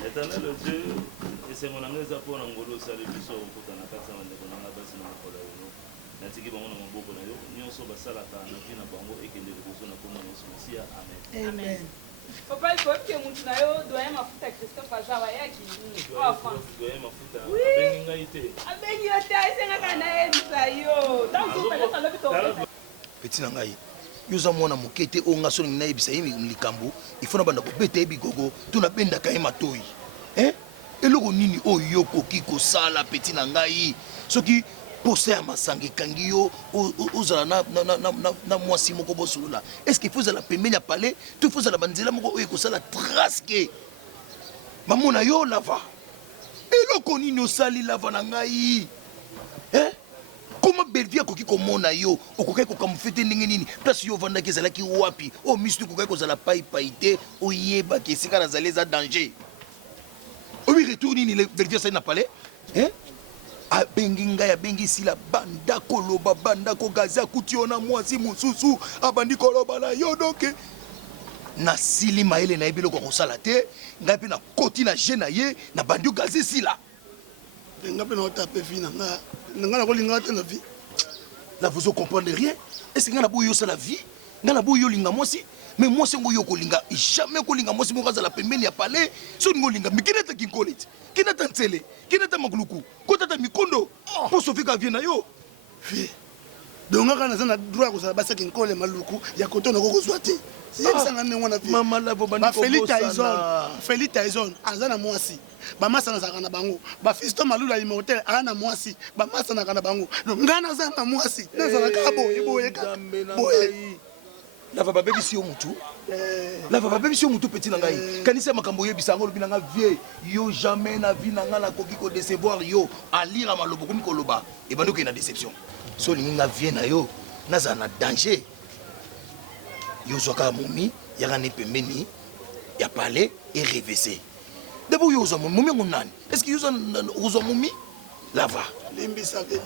éternel Dieu esengo na ngai eza mpona ngolo osali biso okota na kati ya bandeko na ngai basi na mokolo ya lelo natiki bango na maboko na yo nyonso basalaka na vi na bango ekende liboso na kombo na yesu masiya amen. Papa, il faut que mon tunayo doit mafuta Christophe azawa yaki. Doit mafuta. Abengi ngai te. Abengi yo te asenga kana elisa yo. Tango pele sala bito. Petit na ngai. Yoza mwana mokete o ngaso ni naibisa yimi likambo. Ifona banda ko beta ebigogo tuna benda ka matoi. Eloko nini oyo koki ko sala petit na ngai. Soki poser à masangi kangio ozala na mwasi moko bosula. Est-ce qu'il faut la pemenya parler tu faut la banzela moko oyo ko sala trace ke mamona yo lava eloko nini osali lava na ngai comment Belvia koki komona yo okokai ko kamufete ndenge nini place yo vanda ke zalaki wapi o mistu kokai ko zala pai paite oyeba ke sika na zaleza danger obi retour nini le Belvia ça n'a pas abengi ngai abengi sila banda koloba banda ko gazi akuti ona mwasi mususu abandi koloba na yo donc na sili maele na ebilo ko sala te ngai pe na koti na je na ye na bandi gazi sila ngai pe na tape fina nga na kolinga te na vie là vous ne comprenez rien est-ce que nga na boyo sala vie nga na boyo linga mwasi mais moi c'est ngoyo kolinga jamais kolinga mwasi mo kazala pembeni ya palais so ngolinga mikineta kinkoleti kinata ntsele kinata maguluku kotata mikondo po sofika viena yo vie donc kana sana droit ko sala basa kinkole maluku ya koto na kokozwa te siyebisanga ne ngwana vie mama lavo bandi ko Félix Tyson azana mwasi bamasa na zakana bango ba fisto malula imotel ana mwasi bamasa na kana bango donc ngana zana mwasi nazala kabo iboyeka boye lava babebisi yo mutu lava babebisi yo mutu petit na ngai kanisa makambo yebisa ngo lobina nga vie yo jamais na vie na nga na koki ko décevoir yo a lire malobo komi koloba e bando ke na déception so lingi nga vie na yo naza na danger yo zoka mumi yaka ne pembeni ya parler et rêver d'abord yo zo mumi ngonani est-ce que yo zo mumi lava limbisa ke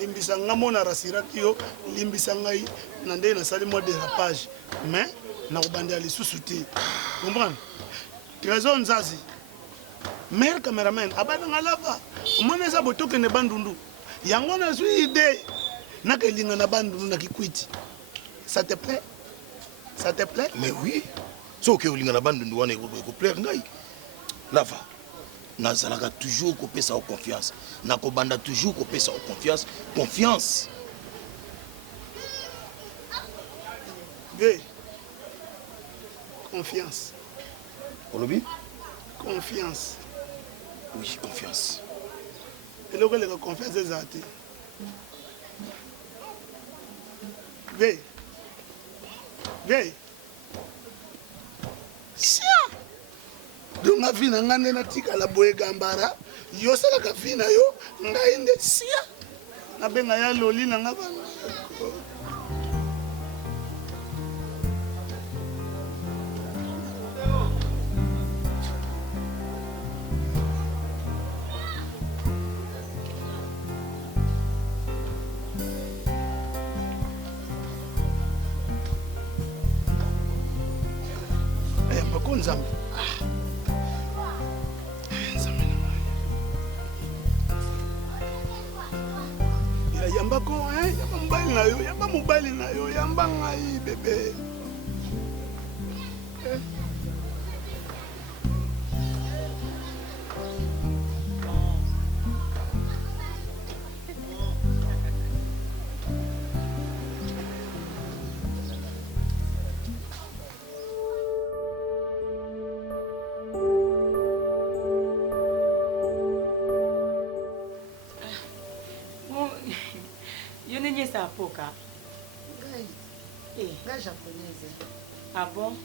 limbisa ngamona rasiraki yo limbisa ngai na nde na sali mo dérapage mais na kobandela lisusu te comprendre trésor nzazi meilleur cameraman abana lava mona eza botoke ne bandundu yango na zwi idée na kelinga na bandundu na kikwiti ça te plaît mais oui so ke olinga na bandundu wana ko plaire ngai lava nazalaka toujours kopesa au confiance nakobanda toujours kopesa au confiance Ve confiance olobi confiance oui confiance eloko eleka confiance eza te Ve donga vina ngane na tikala boye gambara yo salaka vina yo ngai nde sia na benga ya loli na nga bana makonzambe yamba ko yamba mobali na yo yamba ngai bebe Poka. Gai japonaise. Ah bon?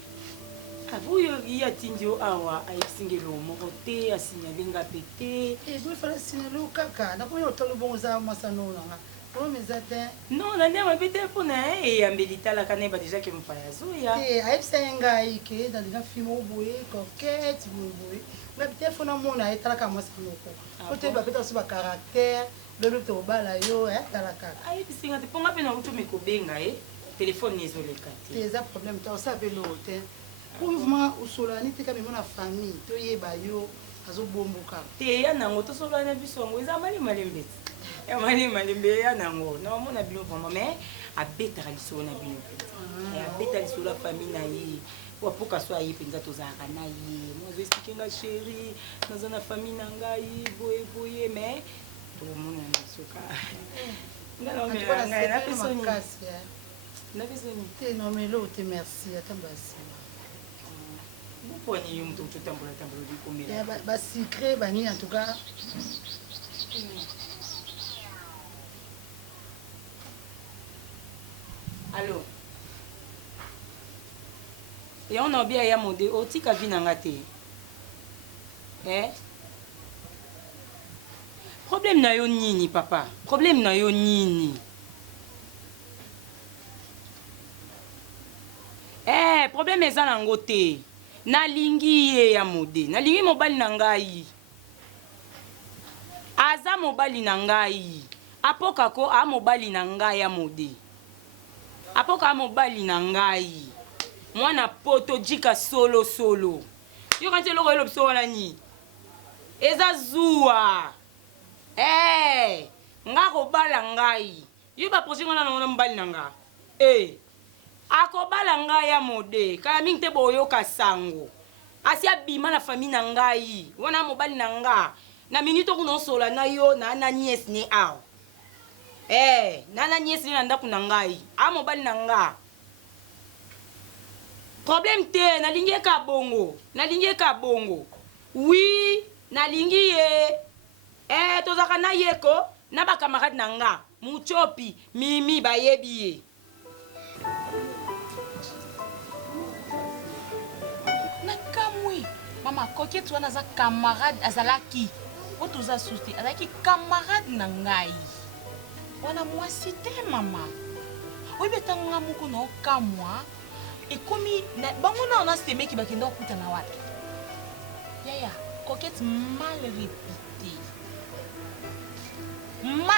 Abu yo ya tindio awa aisingelo moko te asinyalenga pete. Bo fala sinelo kaka. Na ko yo tolo bongo za masano nga. Pour mes atteints. Non, la ndema pete pona e ambelita la kaneba déjà que mfaya zoya. Aipsenga ike dans les films boye coquette boye. Mais téléphone mona etala ka masano ko. Côté ba pete so ba caractère. Lelo to bala yo talaka ai bisinga te ponga pena utu mikobenga téléphone nezoleka te eza problème to sa belo te po vraiment usolani te ka mema na famille toyeba yo azobomboka te ya nango tosolana biso yango eza malembe ya malembe ya nango naomona bino vraiment mais abetaka lisolo na bino abeta lisolo ya famille na ye po apoka so aye mpenza tozalaka na ye moazoexplike nga chéri naza na famille na ngai boye mais tokomonana soka nga naomela ngai napesoni te nomelo te merci ata basi boponi yo moto totambola likomela basikre banini en tout cas allo yango na obia ya mode otika vi nanga te problème na yo nini papa problème na yo nini problème eza nango te nalingi ye ya mode nalingi mobali na ngai aza mobali na ngai apoka ko a mobali na ngai ya mode apoka a mobali na ngai mwana poto jika solo yo kanti eloko elo biso wana ni eza zuwa nga kobala ngai yo baprojet ngana na mobali na nga akobala ngai ya mode kala mingi te boyoka sango asi abima na famille na ngai wana mobali na nga na minute okuna osola na yo na nièce ne aw na nièce ne na ndako na ngai a mobali na nga problème te nalingi eka bongo oui nalingi ye tozaka na ye ko na bakamarade na nga muchopi mimi bayebi ye nakamwi mama koketi wana aza camarade azalaki po toza susi azalaki camarade na ngai wana mwasi te mama oyebi ntango nga moko na okamwa ekomi bango na ona semeki bakenda kokutana wapi yaya koketi mal répété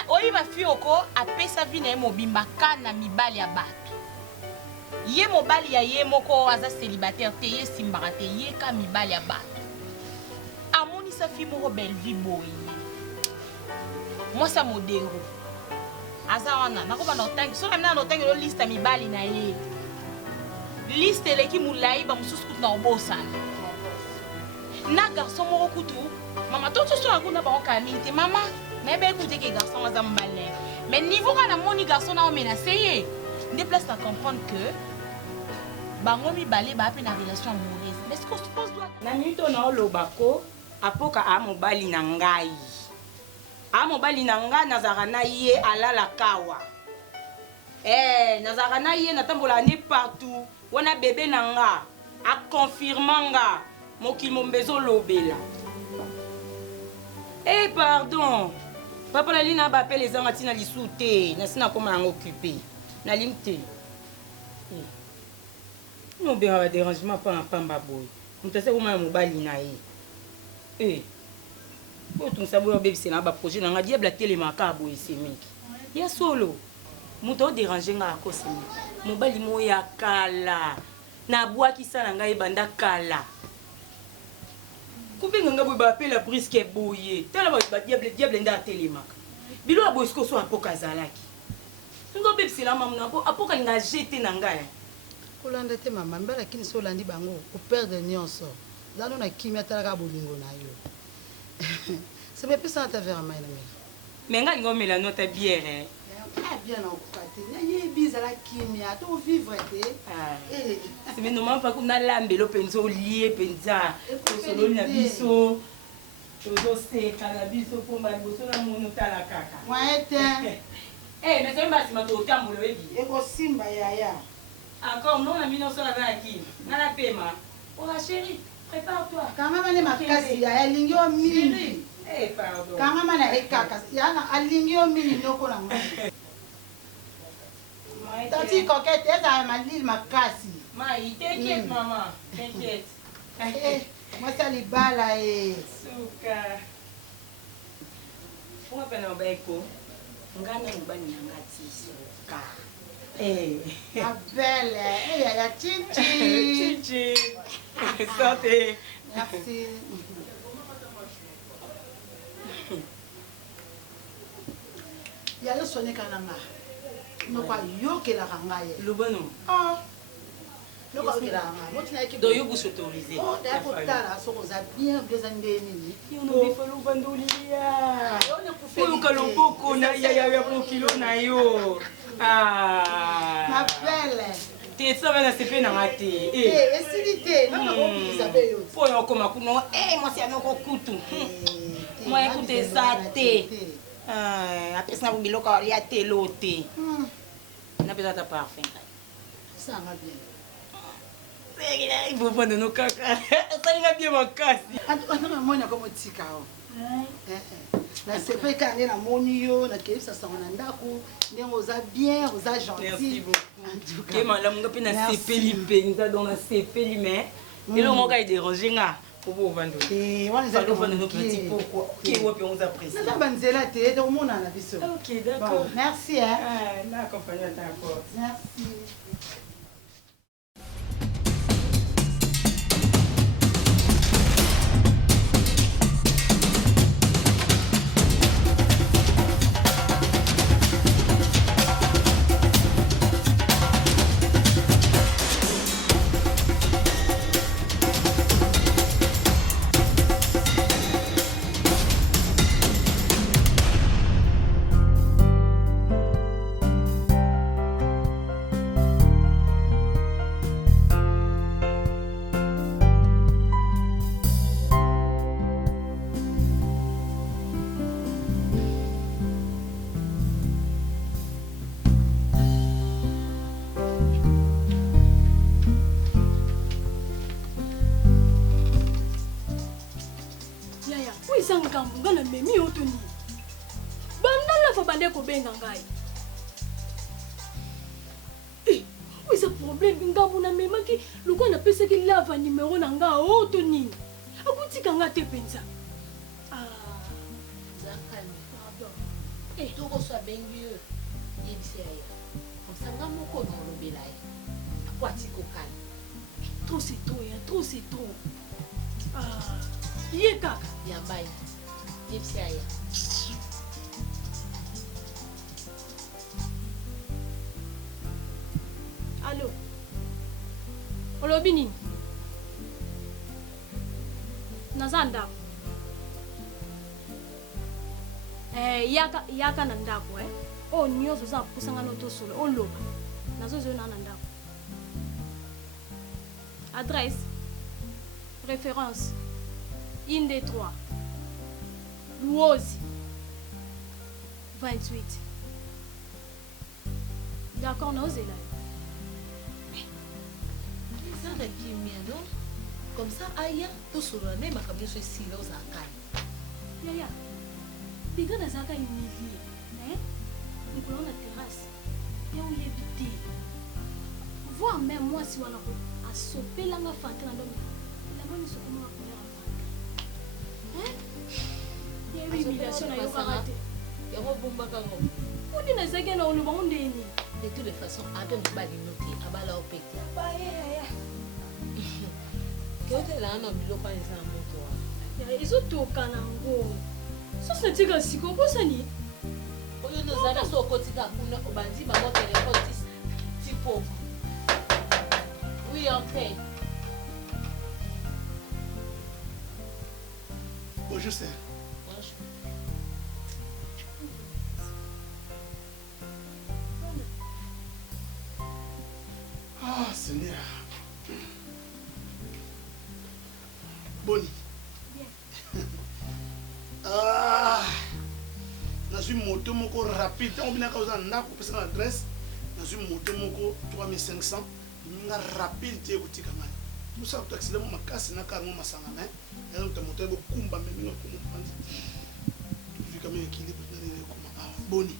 oyebi bafi oko apesa vi na ye mobimba ka na mibali ya bato ye mobali ya ye moko aza célibataire te ye simbaka te ye ka mibali ya bato amonisa fi moko belvi boye mwasi ya modero aza wana nakoba na otangi soki amina na otangi lo liste ya mibali na ye liste eleki molai bamosusu kutu na kobosana na garçon moko kutu mama totosola kuna bakokaa mingi te mama nayebi ekuti ke garçon aza mobali mais niveau kaka namoni garçon na omenase ye nde place na comprendre que bango mibale baa mpe na relation amoureuse mais ce qu'on suppose doit na minute oyo na oloba ko apoka a mobali na ngai nazalaka na ye alala kawa nazalaka na ye natambola ne partout wana bebe na nga akonfirma nga mokili mombezo olobela pardon papa nali na bapele ezanga ntina lisu te nasi nakoma yango occupé nalingi te nobenga badérangement mpa na pamba boye moto ase komona mobali na ye oyo tungisa boyo obebisela baprojet na nga diable atelemaka boye esemeki ya solo moto odérange nga akosemeki mobali mo ya kala nabwakisa na ngai ebanda kala kubenga nga boye bapela briske boye tala badiable nde atelemaka bilo ya boye sikoso apoka azalaki nga obebisela mamuna apoka linga jete na ngai kolanda te mama mbe lakini so olandi bango operde nyonso zalo na kimi atalaka bolingo na yo semepesana ta vera mai na mela me nga linga omela nota biere bien nakoka te nayebi ezala kimia to vivre te seme normal mpa kuna lambelo mpenza olie mpenza tosololi na biso tozoseka na biso mpomba liboso na mono tala kaka moye te mais soki basima totambola oyebi ekosimba yaya encore non na bino osala na yakini nana pema oka chéri prépare-toi kangama ne makasi yaya alingi yo mingi pardon kangama na ekaka yana alingi yo mingi noko na ngai tati coquette ezala malili makasi mai t'inquiète maman t'inquiète mwasi ya libala suka onga pena obaeko nga na mobali na nga ti suka Ma belle. Eh, ya Chichi. Chichi. Sortez. Merci. Ya yo sonné kananga. Noko ayokelaka ngai. Lubano. Noko ayokelaka ngai. Motina yaki. Do yo bouche autorisée. Oh, t'as kotala soko za bien ndeni. Yo no bifalo bandolia. Oyo kaloboko na ya mokilo na yo. Ma belle. Te ça va na sepe na ngati. Esili te. Nanga kokisa be yo. Po yo koma kuno. Mwasi anoko kutu. Moi écoute ça te. Apesa na biloko ya telo te. Na pesa ta parfum. Ça va bien. Il faut prendre nos caca. Ça ira bien makasi. Antaka mona comme tikao. Na sepe kane na moni yo na kebisa sango na ndako ndenge oza bien oza gentil. Merci beaucoup. Ke malamu ngapi na sepeli penza donc na sepeli mais elo moka i déranger nga. Pour vendre. Wana za vendre nos petits pourquoi. Qui wapi on apprécie. Na banzela te donc mona na biso. OK, d'accord. Merci hein. Na accompagner ta porte. Merci. Ngana memi otoni. Bandala fa bande ko benga ngai. Oui, ce problème ngabu na memaki luko na pesa ki lava numéro na nga otoni. Akuti kanga te penza. Zakani. Toko so bengi yo. Yebisi ya. Osanga moko na lobela ya. Akwati ko kali. Trop c'est trop, trop c'est trop. Ye kaka. Yambai. Yebisi ya. Allô? Olobi nini? Naza ndako. Yaka na ndako o nyonso za kusanga no to solo o loba. Nazo zo na ndako. Adresse. Référence. Inde 3. Louosi. 28. D'accord, nous est là. Ça n'a qui mien non? Comme ça, aïe, tout sur le nez, ma cabine se sile aux acailles. Yaya, les gars, les acailles humiliés. Nous prenons la terrasse. Et on les buté. Voir même moi si on a sauvé la fantine dans la bonne se comment on a il y a eu humiliation à Yokarate. Il y a un bon bagarre. On dit que c'est un bon déni. De toutes les façons, avec une bague notée, à bala au pété. Qu'est-ce que là, on a mis le coin de sa moto? Ils ont tout canango. Ça, c'est un tigre si qu'on peut s'en y. On y a nos amis sur le quotidien, on a bandit, ma moto, elle est pas si pauvre. Oui, ok. Bonjour, sir. Ah, Seigneur. Boni. Ah, je suis moto moko rapide. On vient quand on a coupé son adresse. Je suis moto moko 3500. Nga rapide tie kutika ngai. Musa kutaxile mo makasi na kango masanga mais. Et donc moto ebo kumba mais ngo kumba. Vu comme équilibre de kuma. Ah, Boni.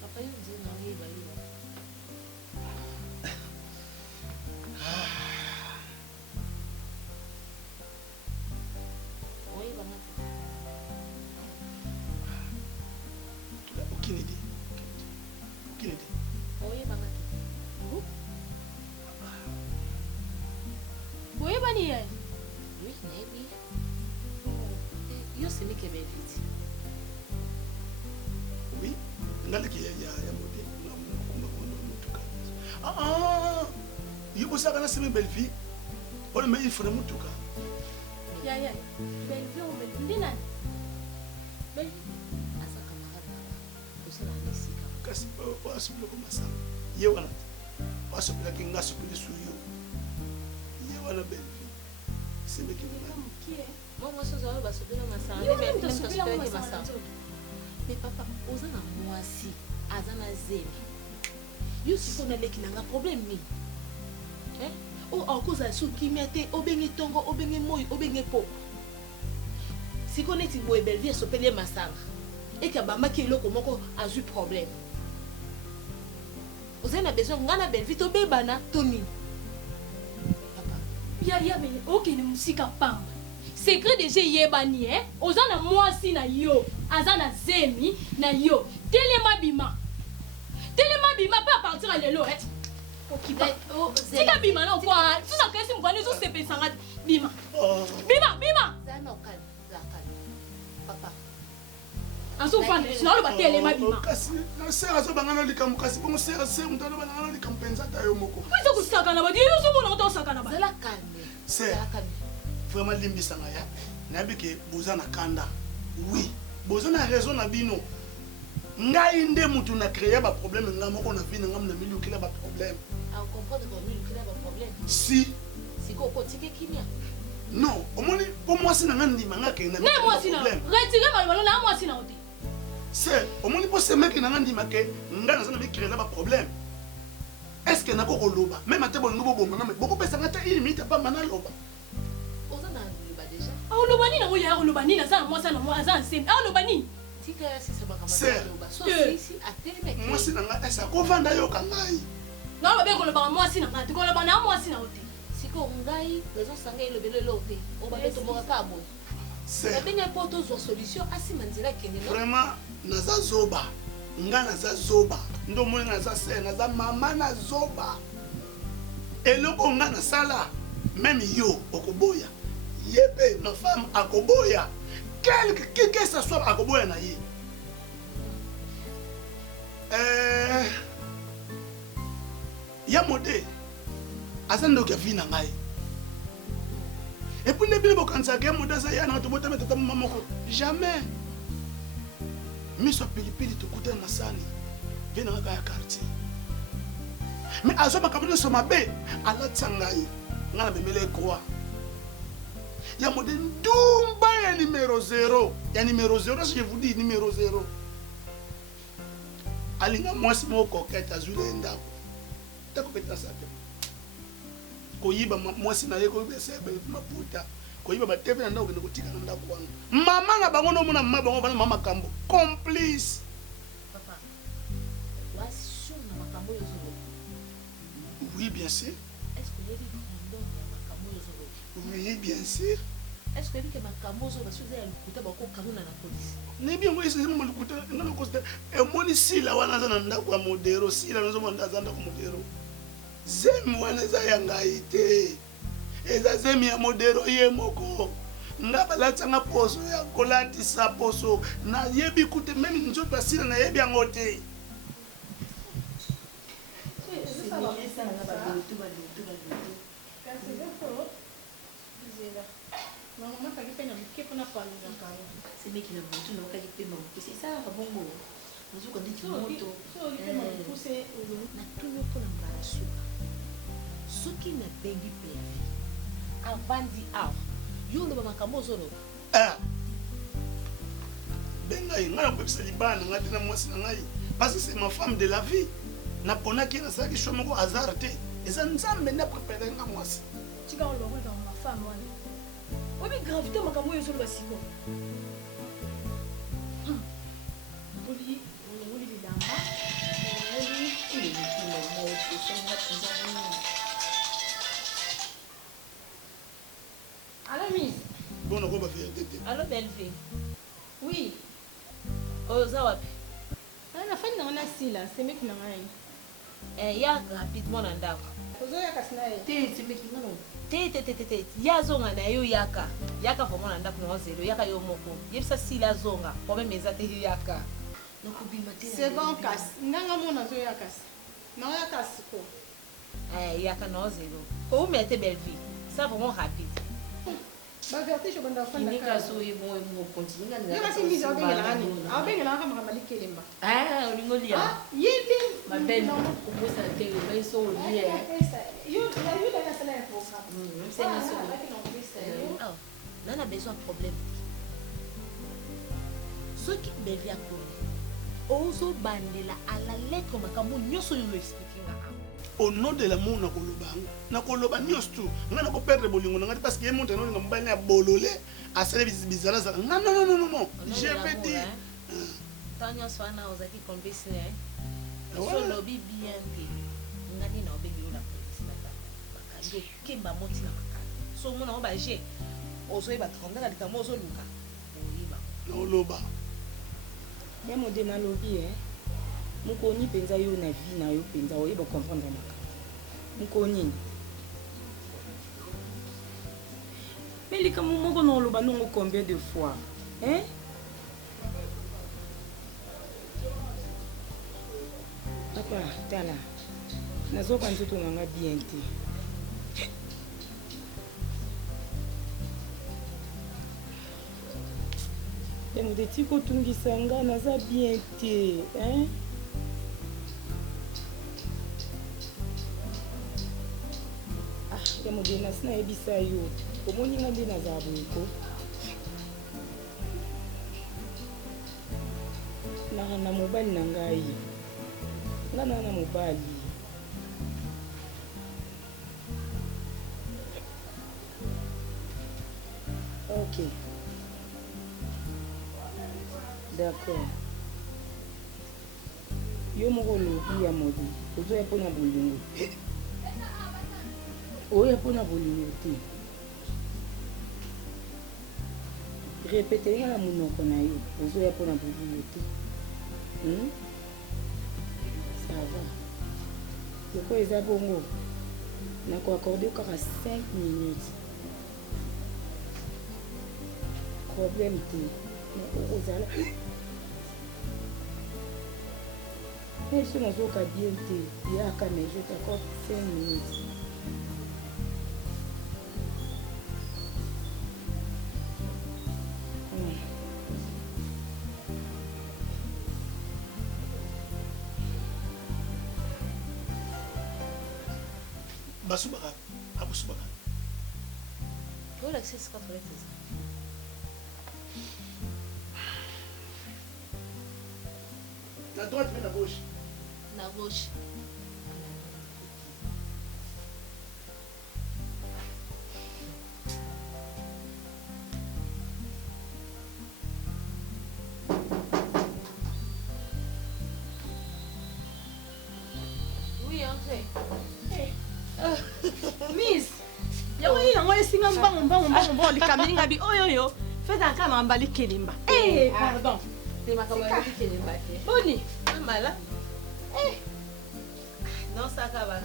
Papa yo dit na oui ba yo. Aucune idée. Aucune idée. Oui, Oui, nayebi. Yo c'est mi kebe vite. Oui, ngaliki ya mode. Yo bosaka na semi belle fille. On me il faut mutuka. Ya, belle fille ou belle fille. Ndina. Belle asa camarade. Osala nisika. Kasi wasubila ko masanga. Ye wana. Wasubila kinga subili suyo. Ye wana belle fille. Semi kinga. Moi je suis mais papa, oza na mwasi, aza na zemi. Yo siko na leki nanga problème ni. O akoza suki mete, obenge tongo, obenge moyi, obenge po. Siko neti boye belle vie sopele masanga. Et que bamba ki eloko moko azu problème. Oza na besoin ngana belle vie to bebana toni. Papa. Ya mais OK ne musika pamba. Secret de yebani ozana mwasi na yo azana zemi na yo telema bima pas partir à lelo tika bima na kwa tuna kesi mkwani zo sepe sanga bima zana okali papa aso fane sino lo batelema bima kasi na sera zo bangana likambo kasi bongo sera mutano bangana likambo penza ta yo moko wizo kusaka na badi yo zo mona to saka na badi zala calme sera vraiment limbisanga ya nabi ke boza na kanda oui boza na raison na bino ngai nde mutu na créer ba problème nga moko na vie nga na milieu kila ba problème a comprendre que milieu kila ba problème si ko kotike kimia non omoni po mwasi na ngandi manga ke na mwasi na retire malolo na mwasi na oti c'est omoni po se mec na ngandi make nga na sana bi créer ba problème est-ce que na ko loba même atebo ngo bo manga me boko pesa ngata ili mita pa mana loba olobani na moya olobani na za mwasa na mwa za nsembe olobani tika ya sisa baka loba so sisi ateleme mwasi na nga esa ko vanda yo kangai na ba beko loba mwasi na ngati ko loba na mwasi na ote siko ngai bezo sanga ile belo lote o ba beto moka kabo c'est benga poto zo solution asima nzira kende no vraiment naza zoba nga naza zoba ndo mwe naza se naza mama na zoba eloko nga na sala même yo okoboya yebe ma femme akoboya quelque que ça soit akoboya na ye ya mode azando ke vina ngai et puis ne bile bokansa ke mode za ya na to botame tata mama ko jamais miso pilipili to kuta na sani vina nga ya quartier mais azoba kabone so mabe ala tsangai ngana bemele kwa ya mode ndumba ya numéro 0 ya numéro 0 je vous dis numéro 0 alinga mwasi moko keta zule ndako tako peta sape koyiba mwasi na yeko besebe maputa koyiba bateve na ndako ndokutika na ndako wangu mama na bango no mona mama bango bana mama kambo complice papa wasi na makambo yozo oui bien sûr est-ce que les grandeur ya makambo yozo oui bien sûr est-ce que les makambo yozo basuza ya lukuta bako kanuna na police ne bien oui c'est mo lukuta ngalo kosta e moni sila wana za na ndako ya modero sila nazo monda za ndako modero zemi wana za yanga ite eza zemi ya modero ye moko ngaba latsanga poso ya kolati sa poso na yebi kute meme nzoto asila na yebi angote soki na bengi pevi avandi awa yo loba makambo ozoloba bengai ngai nakopesa libala na ngai te na mwasi na ngai parce que c'est ma femme de la vie naponaki nasalaki shwa moko hasard te eza nzambe nde aprepare nga mwasi tika oloba ma femme wana obi gravité makambo oyo ezoloba siko oli bilamba Allô, Miss? Bon, on va faire des. Allô, belle fille? Oui. Oh, Zawapi? La fin de la sila, c'est mieux que la main. ya rapidement na ndako te ya zonga na yo yaka vraiment na ndako na zelo yaka yo moko yebisa sila zonga problème eza te yaka nakobima te c'est bon kasi nganga mona zo yakasi na yakasi ko yaka na zelo ko umela te belle vie ça vraiment rapide ba vertige banda fanda ka so ye bon mo continue na ya kasi mizo bengela ngani abengela ngama malikelemba olingo lia yindi ma belle ko bosa te ba so lia yo la sala ya programme c'est na so nana besoin problème soki belle vie akoni ozo bandela à la lettre makambo nyonso yo expliquer nga au nom de l'amour nakoloba nyonso tu nga nakoperdre bolingo na nga parce que ye monte naolinga mobali ya bolole asala bizala zala nga non je vais dire tant nyonso wana ozaki complice solobi bien te ngani na obengeli na police na bakandi okemba moti na makanda so omona ngo baje ozoyeba trondaka likambo ozoluka oyeba naoloba ya mode nalobi mukoni mpenza yo na vie na yo mpenza oyeba comprendre maka mukoni mais likambo moko naoloba nongo combien de fois papa tala nazoka nzoto nanga bien te yamode ti kotungisa nga naza bien te yamode nasi nayebisa yo omoni nga nde nazala boyeko naka na mobali na ngai nga na mobali ok d'accord yo moko lobi ya modi ozoya mpona bolingo oya mpona bolingo te répéte nga na monoko na yo ozoya mpona bolingo te ça va loko eza bongo nakoaccorde kaka 5 minutes problème te ozala mais so nazoka bien te yaka mais je t'accorde 5 minutes basubaka abusubaka voilà c'est ce qu'on fait la droite mais la gauche la gauche oui entrez Miss, yango yango esinga mbango likaminga bi oyoyo feta kama mbali kelimba. Pardon. C'est ma camarade kelimba. Boni, mala. Non ça ka ba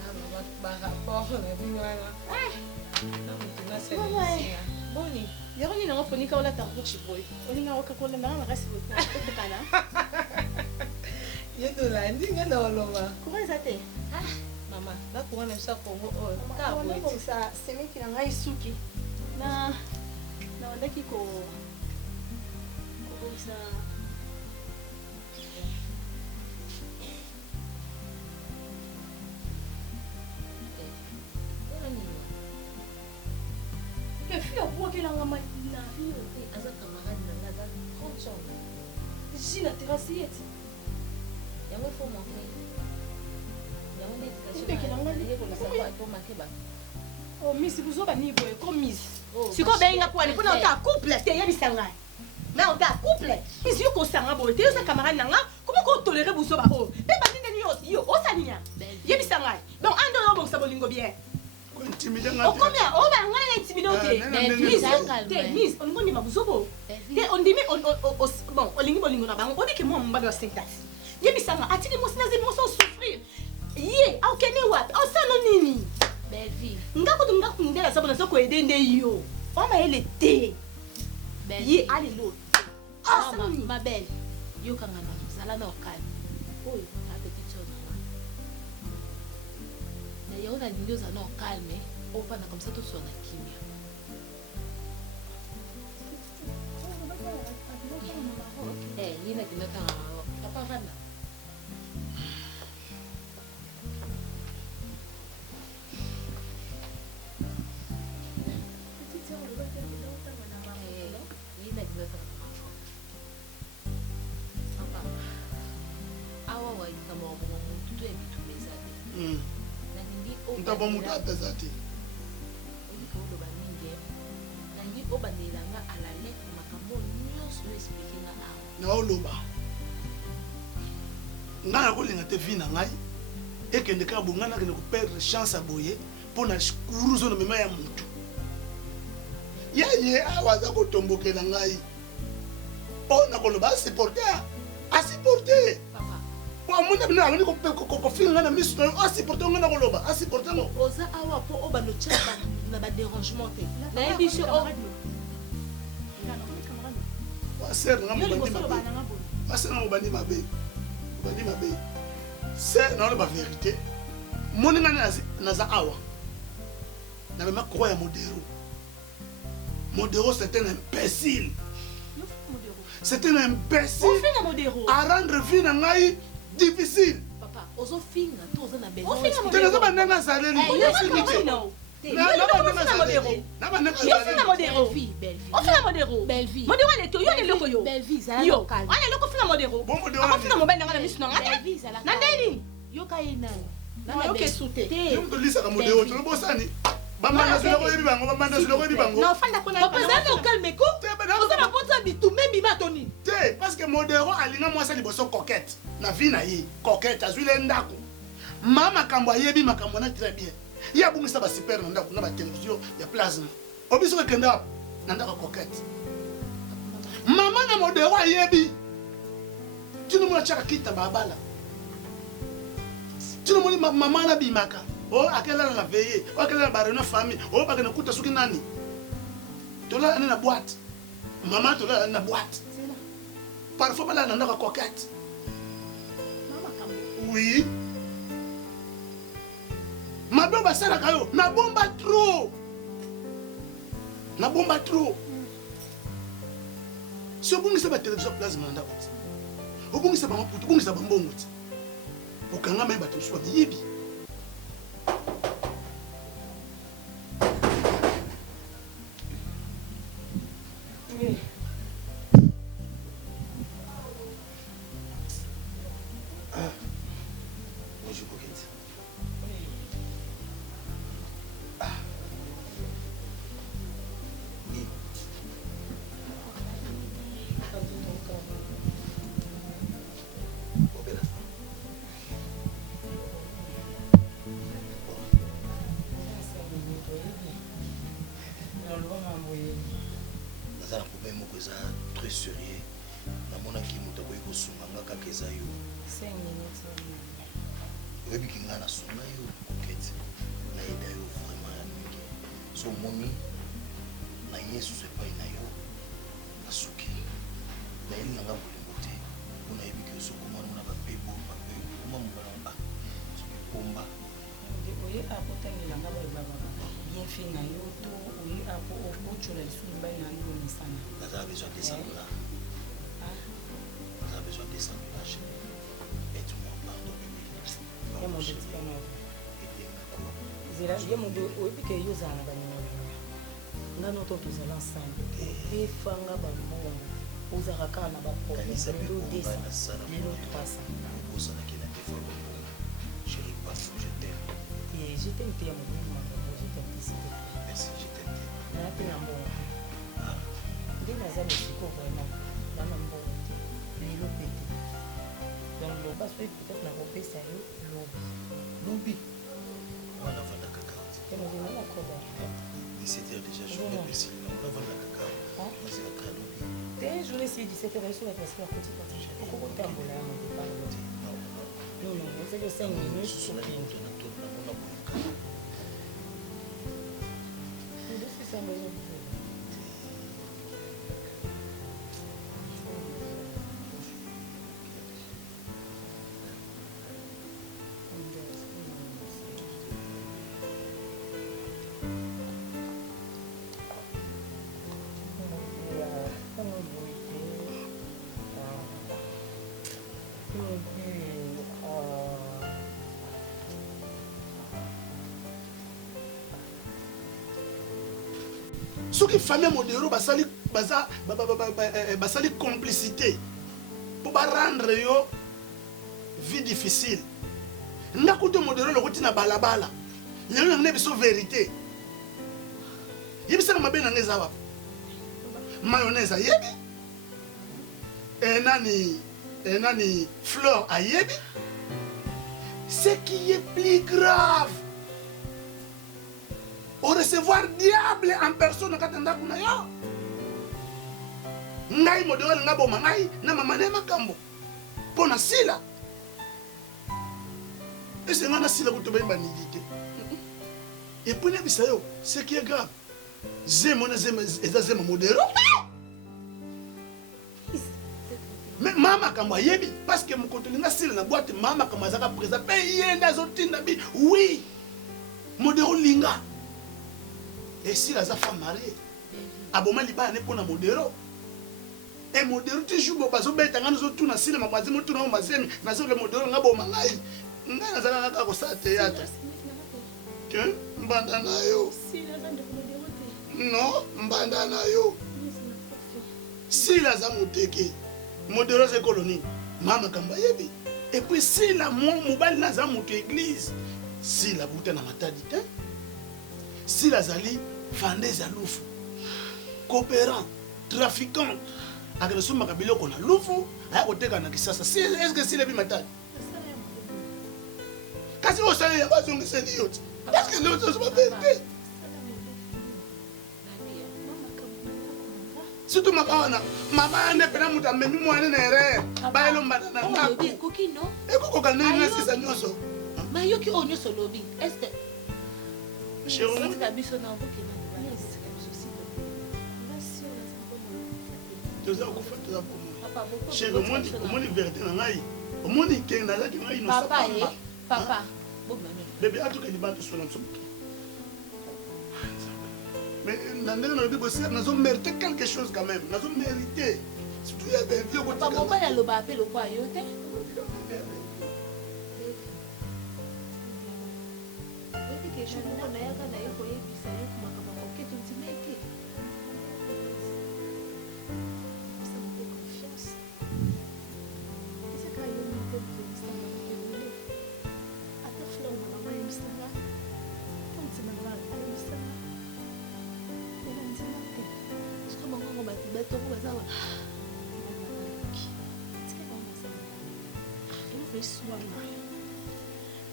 rapport na bingwana. Non c'est Boni, yango ni nango ponika ola tarbo chiboy. Olinga wakakola na rasi bote kana. Yeto la ndinga na oloma. Comment ça te? Mama, la couronne est ça Congo. Comme ça, c'est moi qui n'ai suki. Na ndaki ko ça. Que fille pour que la maman na fille aza camarade na nga 30 ans. Ici la terrasse yet. Yango faut montrer. Oh, Miss, vous avez ni boy comme Miss. Si vous avez un couple, vous avez un couple, c'est bien ça. Mais on a un couple. Miss, vous avez un boy, vous avez un camarade, comment vous tolérez vous avez un boy? Mais pas ni yo, oh ça n'y a. Bien ça. Donc, un de nous, ça va lingo bien. Intimider oh combien? Oh, ben, on a intimidé. Miss, on dit ma vous avez. On dit, bon, on lingo na bango. On dit que moi, mon bas de 5 dates. Bien ça, attendez-moi, c'est des émotions souffrir. Ye, aukeni wapi? Osano nini? Belle-vie. Ngakundela sababu nasoko edende yo. Oma ele te. Ye, allez l'autre. Ma belle. Yo kangana zala na okali. Oyo, na petite chose. Na yo na ndio za na calme. Opa na comme ça tout sur na kimia. Eh, yina kinaka papa vana. Ntaba mutu apesa te. Na oloba. Nga na kolinga te vi na ngai ekende ka bonga na kende ko perdre chance a boye pona kuruzo na mema ya mutu. Ye awaza ko tombokela ngai. Ona koloba supporter. A supporter. Amuna bina amuni ko finga na misu a supporter nga na koloba. A supporter ngo. Oza awa po oba no chaba na ba dérangement te. Na yebiso o. Ser nga mobandi mabe. Ser nga mobandi mabe. Mobandi mabe. Ser na ba vérité. Moni nga naza awa. Na mema ko ya modero. Modero c'est un imbécile. C'est un imbécile. À rendre vie na ngai difficile. Papa, ozo finga to ozo na besoin. Tu ne sais pas nanga saleli. Parce que modéro alinga mwasa liboso coquette na vie na ye coquette azwile ndako mama kambo ayebi makambo na très bien ya bungisa ba super na ndako na ba télévision ya plasma obiso ke kenda na ndako coquette mama na modéro ayebi tino mona chaka kita babala tino moni mama na bimaka o akela na veiller o akela ba réunion famille o ba kana kuta suki nani tola na boîte maman tola na boîte parfois bala na ndako coquette oui ma bomba sala kayo na bomba trop si obungisa ba télévision plasma na ndako obungisa ba maputo obungisa ba mbongo ti okanga me bato so biyebi Non, non, c'est que 5 minutes. soki famille modero basali complicité pour rendre yo vie difficile ndakuto modero lokoti na balabala lelo na biso vérité yebisa mabe na ngeza wapi mayonnaise ayebi nani fleur ayebi ce qui est plus grave au recevoir diable en personne katanda kuna yo ngai modelo nga boma ngai na mama ne makambo pona sila ese nga na sila kutoba imbanilité et puis ne bisayo ce qui est grave zemo na zemo ezazema modelo mais mama kama yebi parce que mokoto linga sila na boîte mama kama zaka présent pe yenda zotinda bi oui modelo linga. Et si la femme mariée, aboma liba ne pona modero. Et modero toujours bo bazo beta ngana zo tuna sile mabazi mo tuna mazemi na zo le modero ngabo mangai. Ngana zala ngaka ko sa théâtre. Que mbanda na yo. Non, mbanda na yo. Si la za muteke. Modero ze colonie. Mama kamba yebi. Et puis si la mo mobali na za mutu église. Si la buta na matadité. Si la zali vendeuse à loufu, coopérant, trafiquant, avec le somme makabilo qu'on a loufu, à côté qu'on a qui ça, est-ce que c'est la vie matale? Quand c'est au salaire, il y a c'est idiot. Parce que l'autre se va faire. Surtout ma maman n'est pas là, mais nous, on est nerveux. Bah, elle m'a dit, cookie, non? Et pourquoi on a eu ça, nous, ça? Mais il y a qui ont eu ce lobby. Est-ce que. Papa, bébé a tout que tu sur mais nous avons mérité quelque chose quand même. Nous avons mérité. Surtout il y avait vieux côté. Papa, pourquoi il a appelé le quoi yote?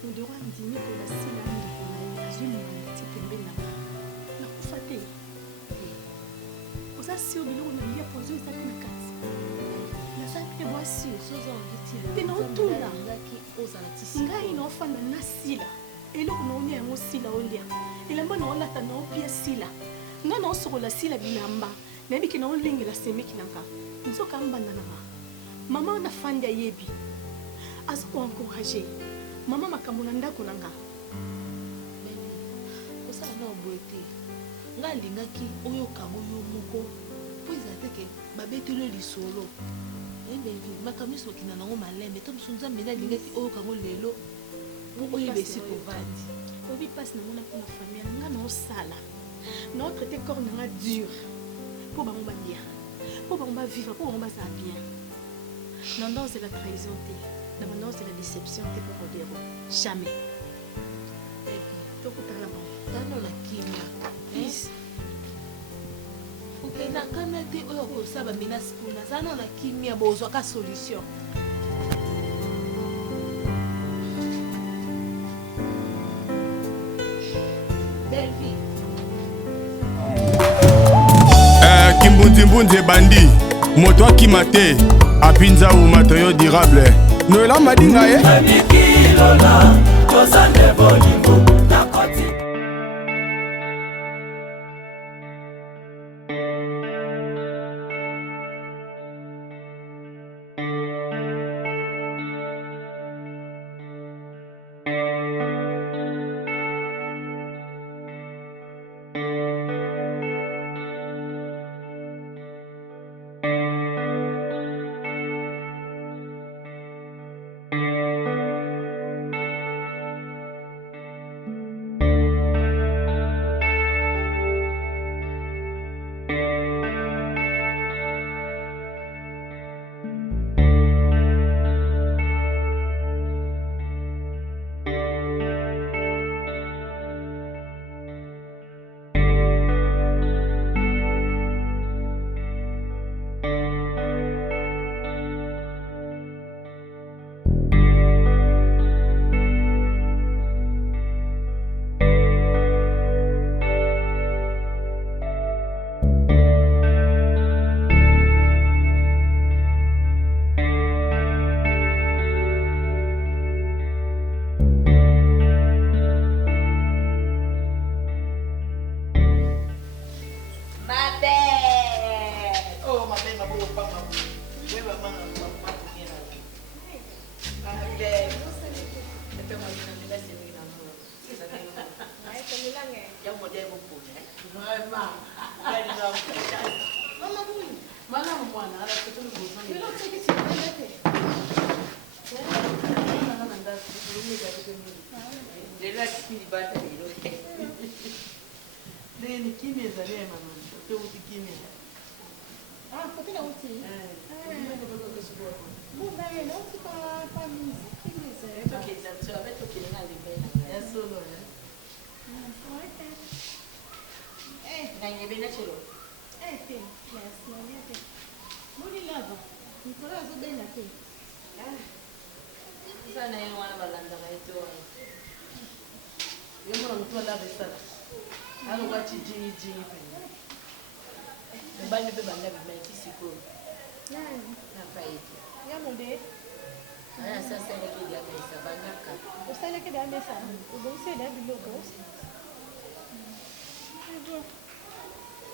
Nous devons dîner pour la semaine de la zone de la fête. Vous avez si vous voulez poser ça dans la case. La salle est voici. Pendant tout là, il y a un enfant de Nassila. Et là, on est un Sila au lien. Et là, on a un pied Sila. Non, non, sur la Sila Binamba. Nabi qui n'a pas ligne la semi qui n'a pas. Nous sommes comme banana. Maman a fan de Yebi. As encouragé. Maman m'a kamulanda kunanga. Osa na oboete. Nga lingaki oyo kamoyo moko. Po izate ke babetelo lisolo. Baby, makamiso kina nango malembe. Tom sunza mena lingaki oyo kango lelo. Po oyo besi ko vandi. Obi passe na mona pour la famille. Nga na osala. Notre traité corps na dur. Pour ba mba bien. Pour ba mba vivre, pour ba mba ça bien. Non, c'est la trahison. D'abord, c'est la déception que pour modérer. Jamais. Dans la kimia. Ok, na kanate oyo ko saba menace kuna. Dans la kimia bozo ka solution. Belle vie. Kimbunzi mbunzi bandi. Moto akimate. Apinza ou matériau durable. Noël Madinga Kilola, Tosa Nevo Niveau, Nakoti.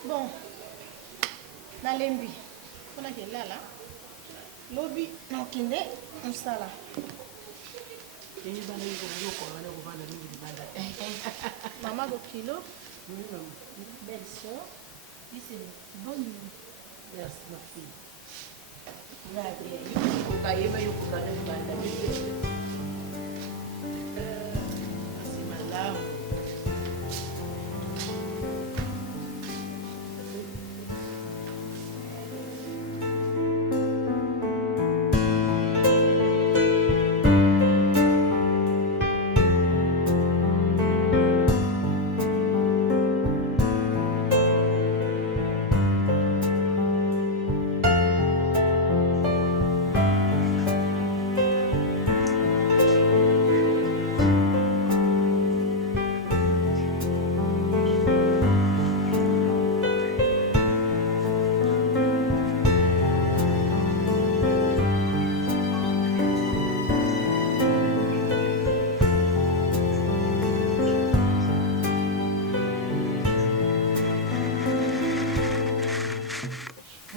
Bon, nalembi mpona kelala lobi nakende mosala mama Bokilo, belle soeur, c'est une bonne nuit. Merci ma fille.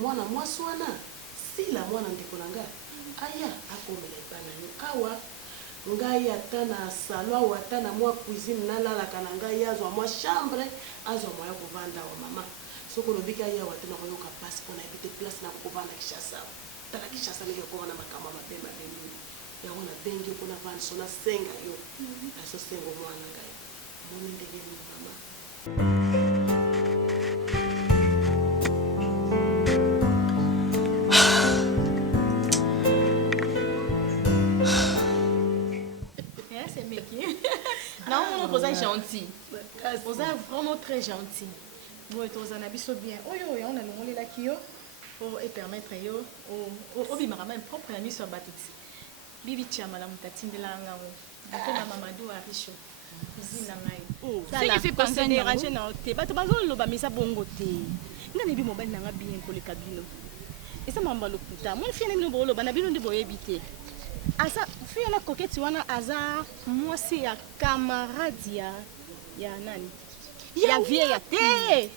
Mwana mwasi wana sila mwana ndeko na ngai aya akomela bana yo awa ngai ata na salon ou ata na mwa cuisine nalalaka na ngai azwa mwa chambre azwa mwa ya kovanda wa mama soko lobiki aya wate na koyoka pasi mpona ebite place na kovanda Kishasa tala Kishasa ndenge okoma na makambo mabe mabe mingi yango nabengi mpona vandiso nasenga yo nazosenga mwana ngai moni ndenge nini mama. Non, on est gentil. On est vraiment très gentil. Bon, on a bien. Oh, on a le là qui pour permettre yo au bimarama propre ami sur batuti. Bibi chama la mutati de la ngao. Bakona Mamadou Arisho. Cousine ngai. Ça qui fait penser déranger na te. Bato bazo loba misa bongo te. Ngane bi mobile na bien ko le kabino. Et ça mamba lokuta. Mon fille na bino bolo bana bino ndi boyebite. Aza fille na coquette wana aza mwasi ya camarade ya nani? Ya vie ya te.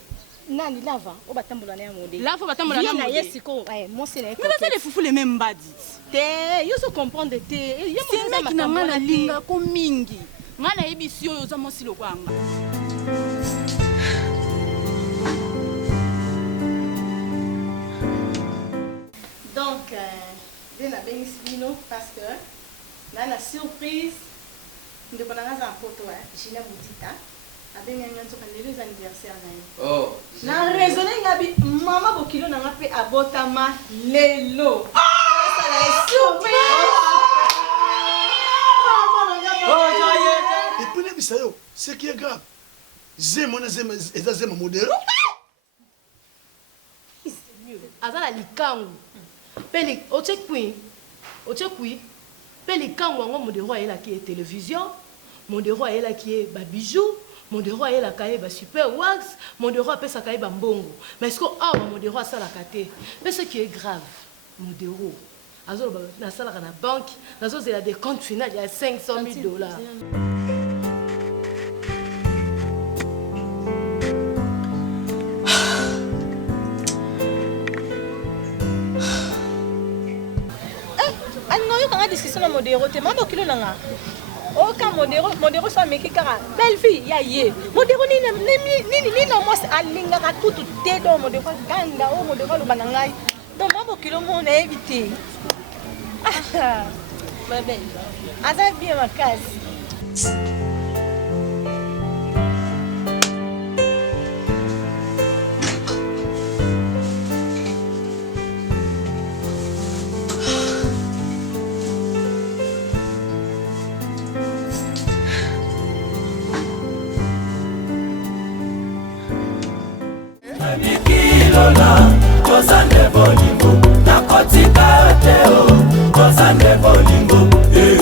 Nani lava obatambola na ya modèle. Lava batambola na modèle. Yesiko mwasi na. Mais ça les foufou les mêmes badis. Te, yo so comprendre te. C'est mec na ngana linga ko mingi. Ngana yebisi yo za mwasi lokwanga. Donc bien la bénissino parce que là la surprise de bonanga za photo Gina Boutita avec un nzoka les anniversaire na. Oh. Na raisonner ngabi mama bokilo na ngape abotama lelo. Ça la surprise. Et puis les bisayo, ce qui est grave. Zema modèle. Azala likangu. Peli ochekui. Peli kangu ngo modèle est là qui est télévision, modèle est là qui est ba bijoux, modèle est là qui est ba super wax, modèle est ça qui est ba mbongo. Mais est-ce que modèle ça la katé. Mais ce qui est grave, modèle azolo na sala na banque, nazo zela des comptes finaux il y a $500,000. Discussion na modéro te mando kilo nanga oka modéro so meki kara belle fille ya ye modéro ni na mo alinga ka tutu te do modéro ganga o modéro lo banangai donc mabo kilo mo na éviter ma belle aza bien ma case. Lola, kozande bolingo, nakotika teo, kozande bolingo,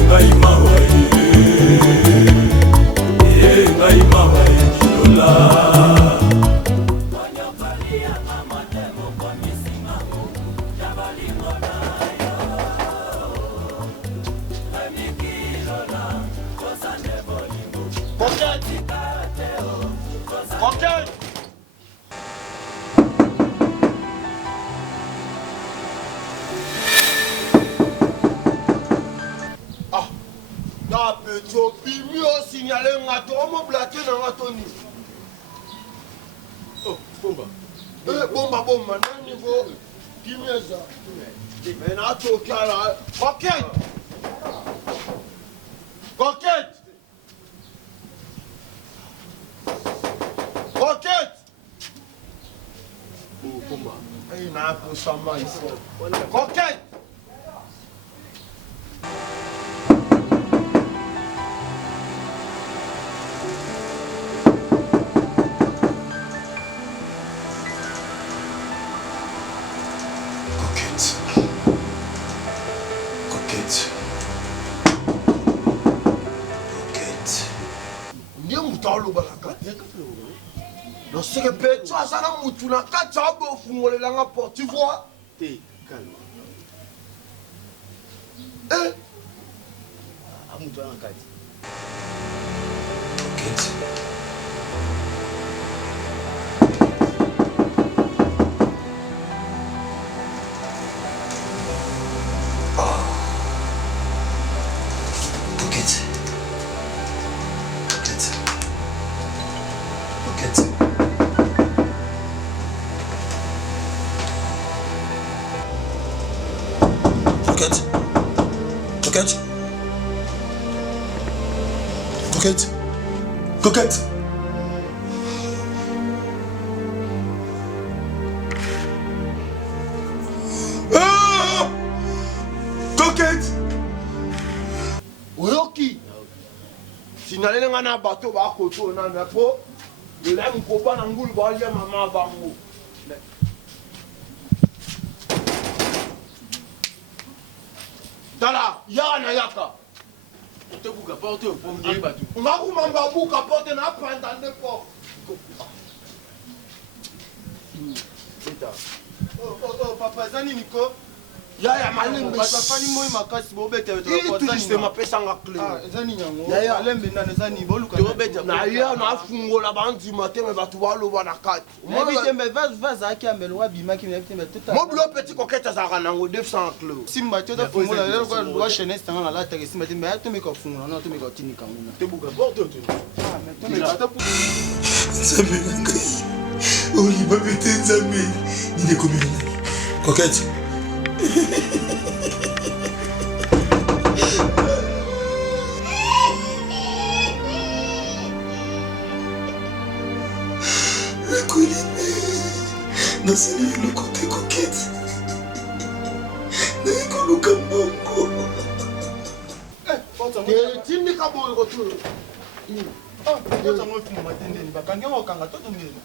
ngai mawa Lola. Signaler un ato, on m'a blaqué dans l'atoni. Oh, bomba. Bomba, non niveau. Qui m'est ça? Mais n'ato kala. Coquette. Oh, bomba. Il n'a pas ça mal ici. Coquette. Non, c'est que tu as ça dans mon tour, quand tu as beau fouler la porte, tu vois? T'es calme. Eh? À mon tour, en cas. Coquette. Ah! Coquette. Oyoki. Si n'allez pas dans bateau, bah koto na na po. Le lème kopa na ngulu ba ya mama bango. Dala, yana yaka. Te buka porte pour me dire batu. Ngaku mamba buka porte na pendant po. Eta. Oh papa zani niko. yaya malembe bafani moi makasi bobetejustement pesanga clé ezani yango malembe nano ezani boluka naya nafungola bandima te me bato baloba na kati vazalaki ambelo wabimaki mobilo petit coquette azalaka nango 200 clé simba te otafungola lwa chaînesse tanga nalataka simba te me atomeka ofungola na atomeka otinika nguna nzambe na ngai olima pete nzambe nini ekomeli kokete nakolime nasali eloko te kokete nayekoluka mbongo tindika boyo kotu otango efuma matendeni bakangi yango okanga totomela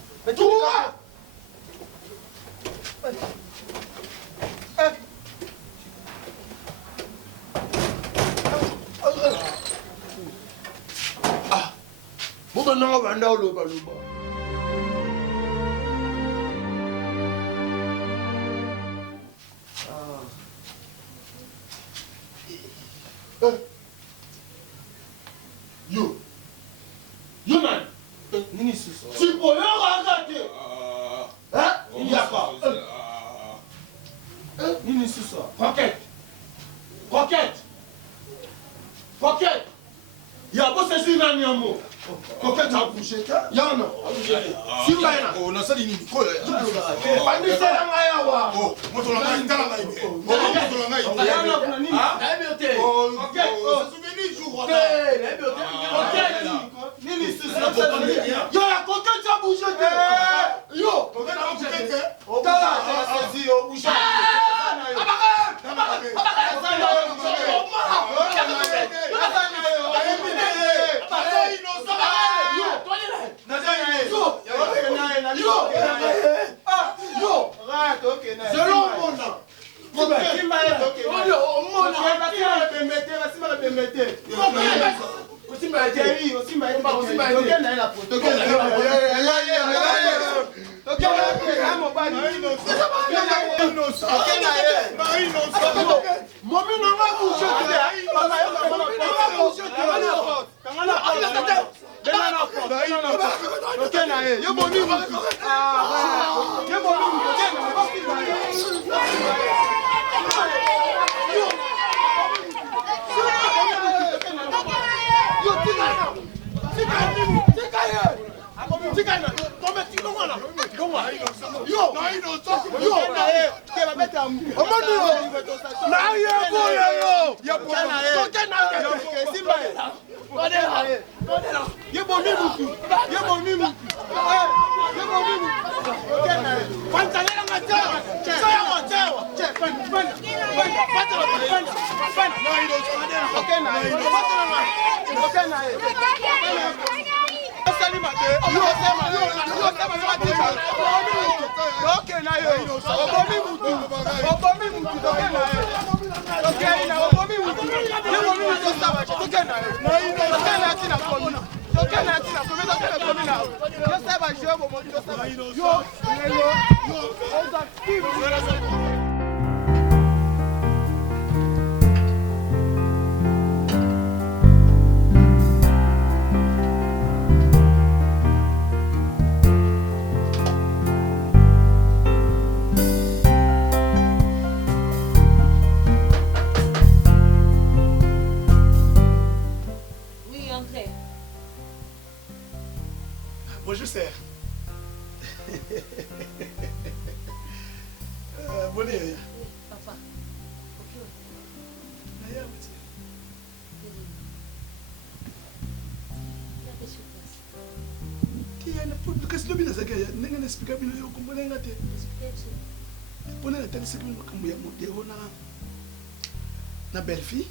boka nanga banda olobaloba yo man nini susu siboyokaka te yaka nini susu Coquette yabo sesi nani yamo Coquette a bougé yana simbaina nasali nini koyo bandisela ngai awa moto na ngai tala ngai moto na ngai yana kuna nini Coquette souvenir jour nini sisi yo ya Coquette a bougé te yo Coquette a bougé te tala sesi yo bougé Bonjour, sir. Bonne Papa. kasi lobi nazalaki ndenge na explika bino yo kombolenga te mpona natalisi bino makambo ya modero na belle fille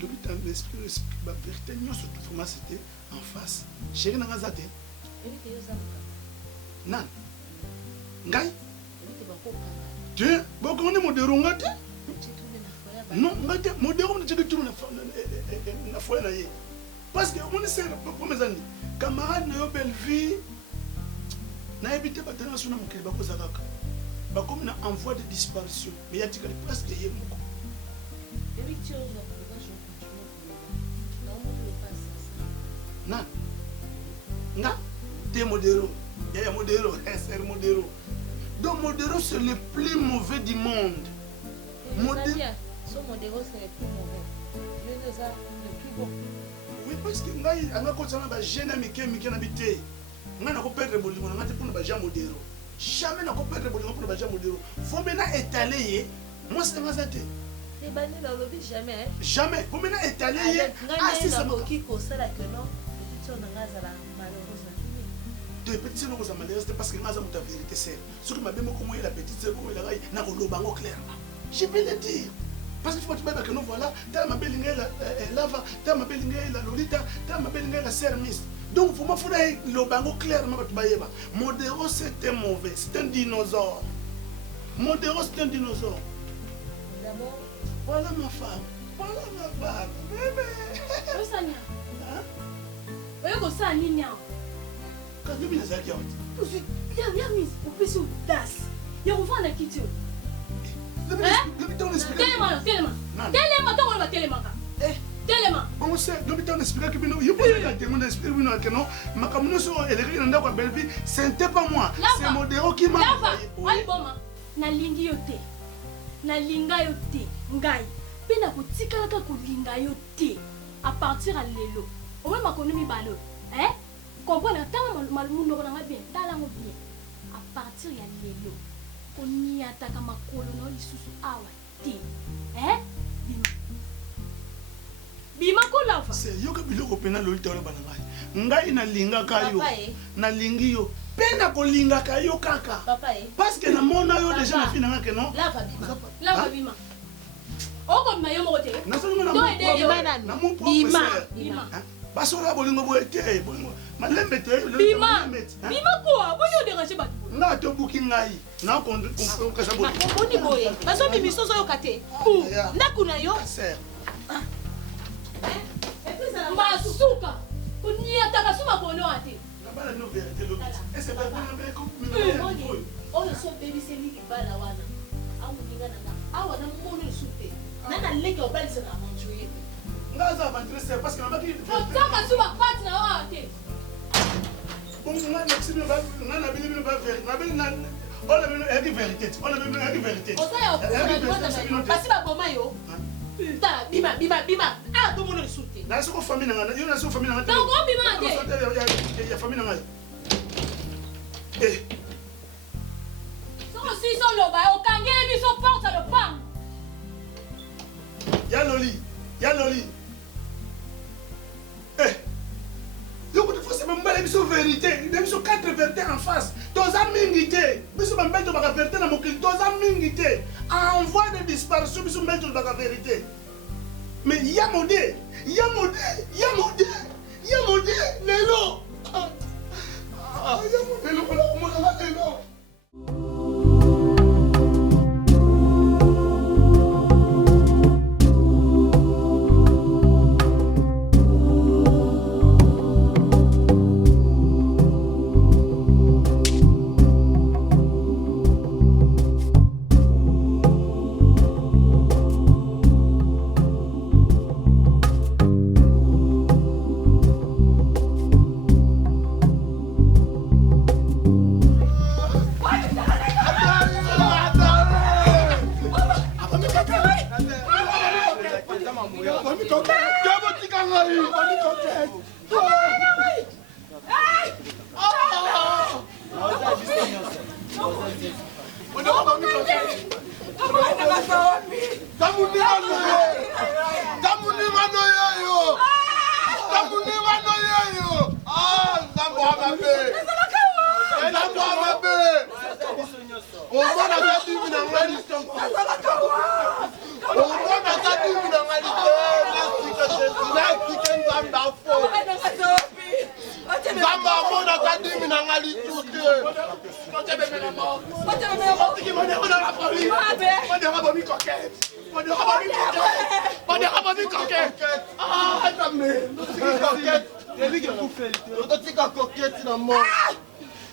lobi bavérité nyonso vraiment c'était en face chéri nanga aza te nani ngai te bokongo nde modero nga te non ngai te modero natiki tunu na foye na ye parce que omoni se problème eza nini camarade na yo belle vie nayebi te batala so na mokili bakoza kaka bakomi na envoi de disparition mais yatikali presque ye moko na nga te Modero yaya Modero SR Modero donc Modero c'est le plus mauvais du monde. Son Modero c'est le plus mauvais. Dieu nous a le plus bon. Oui parce que ngai anga kotana ba jeune mike na bité nga na ko perdre bolingo nga te pour ba Jean Modero jamais na ko perdre bolingo pour ba Jean Modero faut maintenant étaler ye moi c'est nga zate les banni dans le but jamais jamais faut maintenant étaler ye assez ça qui console que non petit on nga za la malheureuse de petit no za malheureuse parce que nga za muta vérité c'est ce que mabemo comme la petite c'est comme la gai na ko loba ngo clairement je vais le dire. Parce qu'il faut que nous voilà, t'as ma belle lava, t'as ma belle la lolita, t'as ma belle la sermis. Donc, il faut le bango clairement. Modero, c'était mauvais, c'est un dinosaure. Modero, c'est un dinosaure. D'abord, voilà ma femme. Voilà ma femme. Bébé. Rosania. Hein? Vous ça, Nina. Quand tu viens à Zakia, viens, Miss, vous pouvez sur Das. Il y a un enfant qui tue. C'était pas moi, c'est Modero qui m'a envoyé. Nalingi yo te, nalinga yo te, ngai. Pe na kotikala ka kolinga yo te. À partir à lelo. Au moins makono mi balo. Hein? Comprendre tant malmundo ko nga bien, tala ngo bien. À partir ya lelo. Oni ataka makolo no lisusu awa te. Eh? Bima ko lava. C'est yo ka biloko pena lo itoro banangai. Ngai na linga kayo. Na lingi yo. Pena ko linga kayo kaka. Parce que na mona yo déjà na fina ngake no. Lava bima. Lava bima. Oko bima yo mote. Na so ngona mo. Bima. Basola bolingo bo ete bolingo. Malembe te. Bima. Bima quoi? Bonyo déranger ba. Na to buki ngai. Na ko kasa bo. Boni boye. Baso bimi soso yo kate. Ou. Na kuna yo. Ser. Masuka. Oni ataka suma kono ate. Na bala no vérité lo. Est-ce pas bien be ko mi. Oh so baby c'est lui qui bala wana. Awu ninga nanga. Awa na mono sute. Nana leke obali se na manjouye. Ngaza aventure c'est parce que na baki. Otaka suma pati na wa ate. Bon nga na tsino ba na bili ba vérité. Na bili na on a besoin de vérité. On a besoin de vérité. On ça ya parce que boma yo. Ta bima. Ah tout monde souté. Na soko famille na yo na soko famille na. Donc on bima ate. Ya famille na. Eh. So si so lo ba o kangele bi so porte le pam. Ya loli. Eh. Yo ko faut c'est même pas l'émission vérité, l'émission 4 vérités en face. Tous amingité. Biso mbel to ba vérité na mokili, tous amingité. Envoi de disparition biso mbel to ba vérité. Mais yamode lelo. Yamode lelo.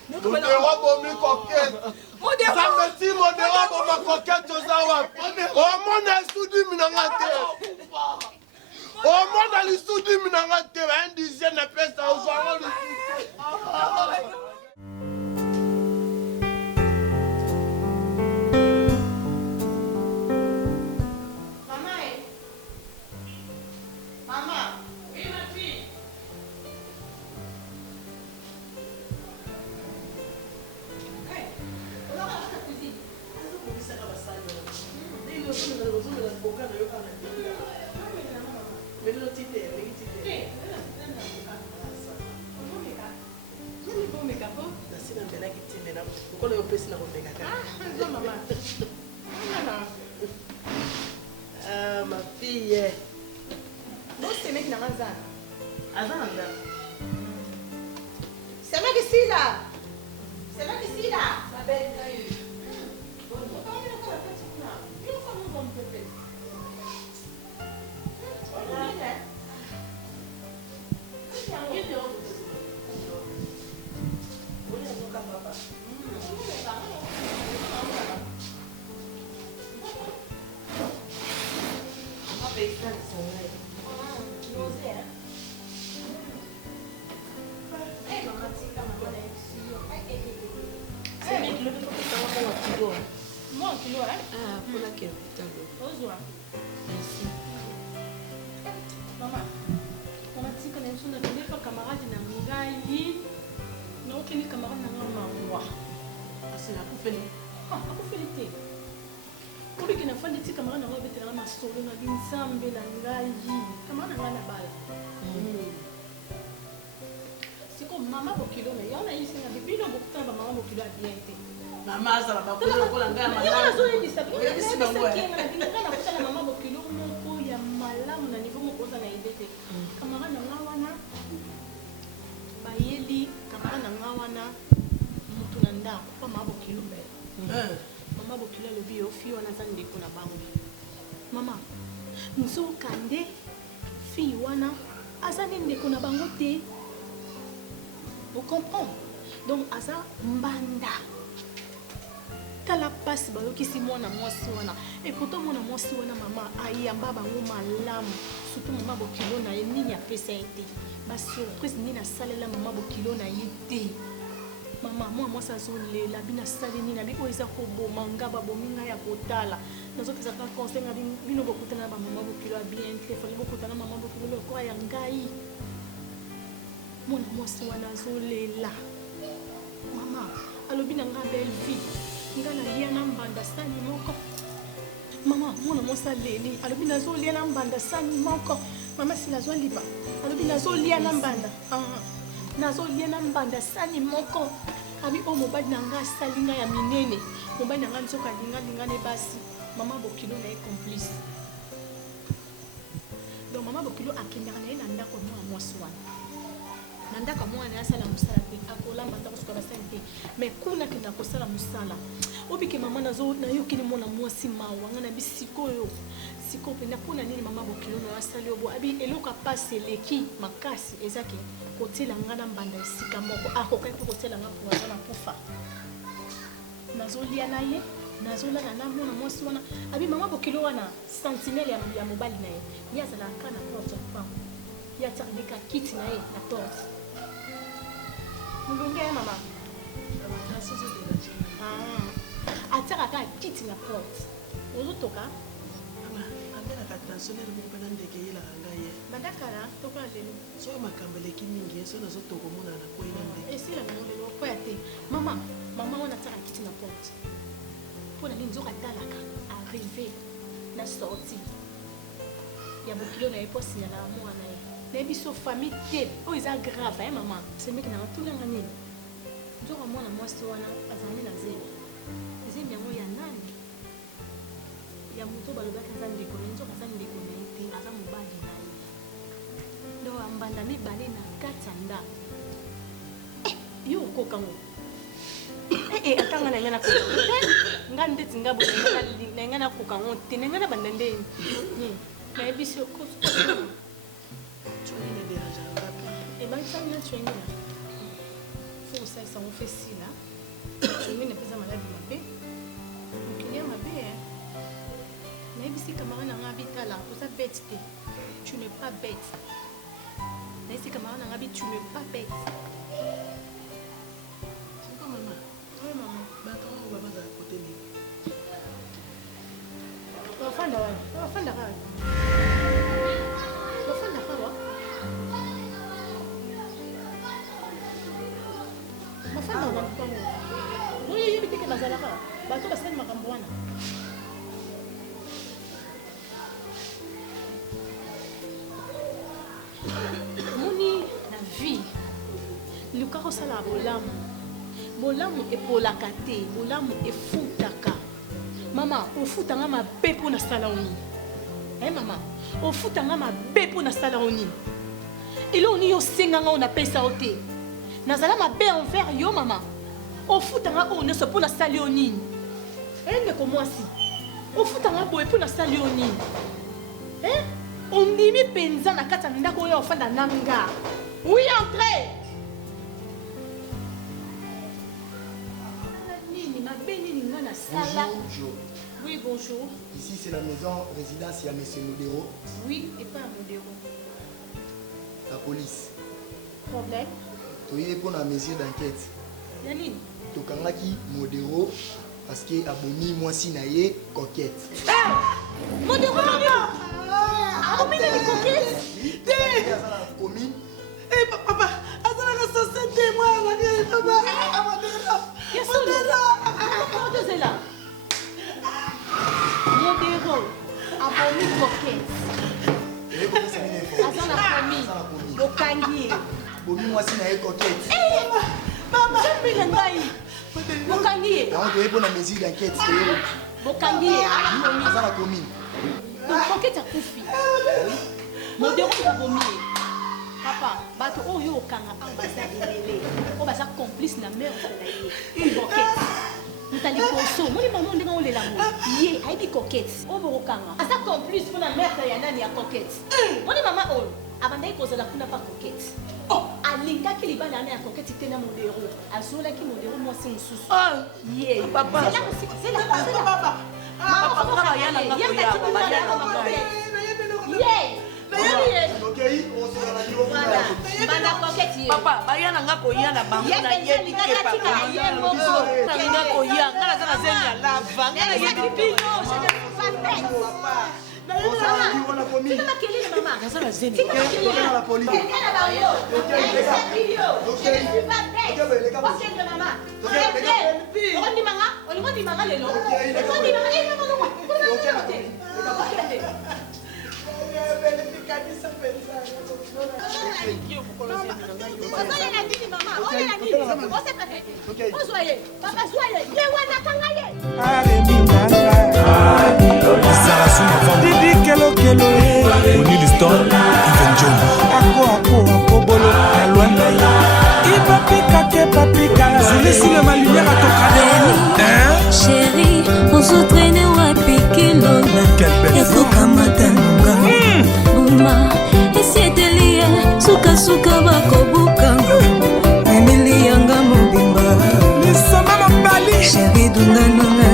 Modéro bomi coquette. Zameti modéro boma coquette ozawa. Omona sudi minangate. Omona li sudi minangate un dixième na pesa ozawa li. Ma fille. Non, c'est mec dans Azan. Azan là. C'est mec ici là. C'est mec ici là. Ma belle. Moi, un kilo, hein? Ah, pour la quelle Bonsoir. Merci. Maman, on a dit que nous sommes des camarades de Namigai. Nous sommes des camarades de Namigai. C'est la poufelle. Ah, la poufelle. Pour que nous fassions des camarades de Namigai, nous sommes des camarades de Namigai. Camarades de Namigai. C'est comme maman au kilo, mais il y en a ici, il y a beaucoup de temps, maman au kilo a bien été. Maman, ça va pas couler pour la gamme. Mama, nzokande fille wana azali ndeko na bango te. Vous comprenez? Donc aza mbanda. Tala pasi bayokisi mwana mwasi wana. Et pourtant mwana mwasi wana mama ayamba bango malamu. Surtout mama bokilo na ye nini apesa ete. Ba surprise nini asalela mama bokilo na ye te. Mama mwasi azolela bina sali nini abi oyo eza koboma ngaba bominga ya kotala. Nazopesa ka conseil na bino bokutana ba mama bokilo bien te. Fali bokutana mama bokilo lokwa ya ngai. Mwana mwasi wana azolela. Mama alobi na nga belle vie. Nga na lia na mbanda sani moko. Mama mwana mwasi aleli alobi nazolia na mbanda sani moko. Mama si nazoliba alobi nazolia na mbanda. Nazolia na mbanda sani moko. Abi o mobali na nga asali nga ya minene. Mobali na nga nzoka linga ne basi. Mama bokilo na ye complice. Donc mama bokilo akendaka na ye na ndako mwana mwasi wana. Nandaka mwana asala musala te akolamba ta kosuka basali te mais kuna kenda kosala musala obike mama nazo na yokini mwana mwasi mawa ngana bisikoyo siko penda pona nini mama bokilo no asali obo abi eloka passe leki makasi ezaki kotela ngana mbanda esika moko akokai pe kotela nga pour azana pufa nazo lia na ye nazo la na mwana mwasi wana abi mama bokilo wana sentinelle ya mobali na ye yazala kana porte pa ya tandika kiti na ye na porte. Mbunge mama. Ataka ka kiti na porte. Ozotoka? Andela ka transfert mo pena ndeke yela ngaye. Bandakala toka lelo. So makambele kimingi so nazo toko mona na ko ina ndeke. Esila mo lelo ko yate. Mama wana ataka kiti na porte. Pona nini nzoka talaka arriver na sortie. Ya bokilo na eposi ya la mwana ye. Les biso famille te o isa grave hein maman c'est mec na tout ngana nini nzoka mwana mwasi wana azali na zelo ezembi yango ya nani ya moto balobaka aza ndeko na nzoka aza ndeko na ye te aza mobali na ye ndo ambanda mibale na kati ya ndako yo okokango atanga na ngana koka nga ndeti nga bolinga na ngana kokango te na ngana banda ndeni na ebisi okoso tu ne dérange pas. Et bien, ça me tue. faut ça ça on fait si là je ne pas malade ma paix donc il y a ma paix mais si camarade n'a habité là pour ça bête tu n'es pas bête mais si camarade n'a habité tu n'es pas bête c'est comme maman oui maman bah comment on va pas à côté de wafanda oyo biteke bazalaka bato basali makambo wana moni na vie luka kosala bolamu epolaka te bolamu efutaka mama ofutanga mabe mpo na sala oni mama ofutanga mabe mpo na sala oni elo ni yosenganga o napesa o te nazala mabe envers yo mama ofutanga o nyonso mpo na sali o nini ndeko mwasi ofutanga boye mpo na sali o nini ondimi mpenza na kati ya ndako oyo ofanda na nga oui entre nini mabe nini nga na sala. Oui, bonjour. Ici, c'est la maison résidence à M. Modero. Oui, et pas à Modero. La police. Problème? Tu es pour la mesure d'enquête. Yanine? Tu as dit Modero parce que abonné moi si naïe coquette. Modero, maman! Ah, mais il est coquette? Commune. Eh, papa, attends, ça c'est moi, papa. Qu'est-ce que c'est là? Modero, abomi coquette. Azana komi, bokangi. Bomi moi si naïe coquette. Maman, je me l'engaille. Bokangi. Donc tu es pour la mesure d'enquête. Bokangi, Azana komi. Coquette a koufi. Modero abomi. Papa, bato oyo okanga ambassade elele. O baza complice na mère na ye. Coquette. Mutali koso, moni maman ndenge olela mo. Ye, aibi coquette. O borokanga. Asa complice pour la mère ya nani ya coquette. Moni maman oyo, abandai kozala kuna pa coquette. Oh, alingaki libala na ya coquette te na Modero. Azolaki Modero mwasi mususu. Oh, ye. Papa. C'est là, papa. Maman, papa ya na ngako ya baba ya na ngako. Ye. Papa, baya na nga koya na bango na yebi ke papa. Nga koya, nga na zana zeni ya lava, nga na yebi bino. Chérie, on se traînait à piquer l'onde. Il faut kamatanunga. Buma, et c'était lié. Suka suka bakobuka. Emily yanga mobimba. Chérie dunganunga.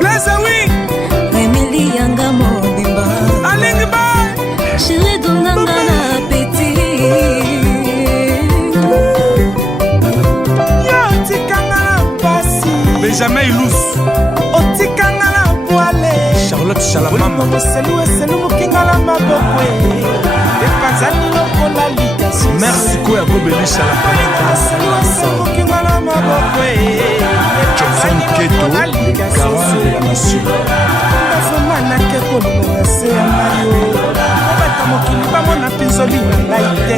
Blaza oui. Emily yanga mobimba. Chérie dunganunga na petit. Benjamin Ilous otikanga na poale Charlotte Chalamama eselu mokingala maboko epanzani lokola likasi merci koya kobelisha la palika mokingala maboko Johnson Keto garant de la nation nazomanake kolonga se ya mayo obata mokili bamona pinzoli na ngai te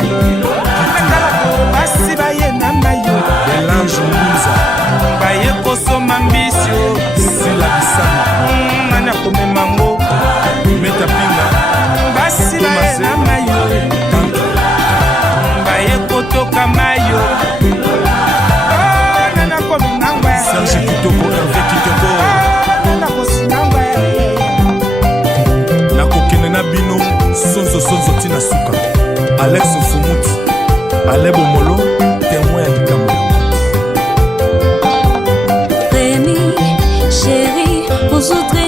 natalaka basi baye na mayo Belange Mbuza baye kosoma mbisio sila bisama nani akomema ngo meta pinga basi baye na mayo baye kotoka mayo nani akomema ngwe Serge Kitoko Hervé Kitoko nakosinga ngwe nakokende na bino sonzo tina suka Alex Fumuti Ale Bomolo témoin ya likambo ozotraine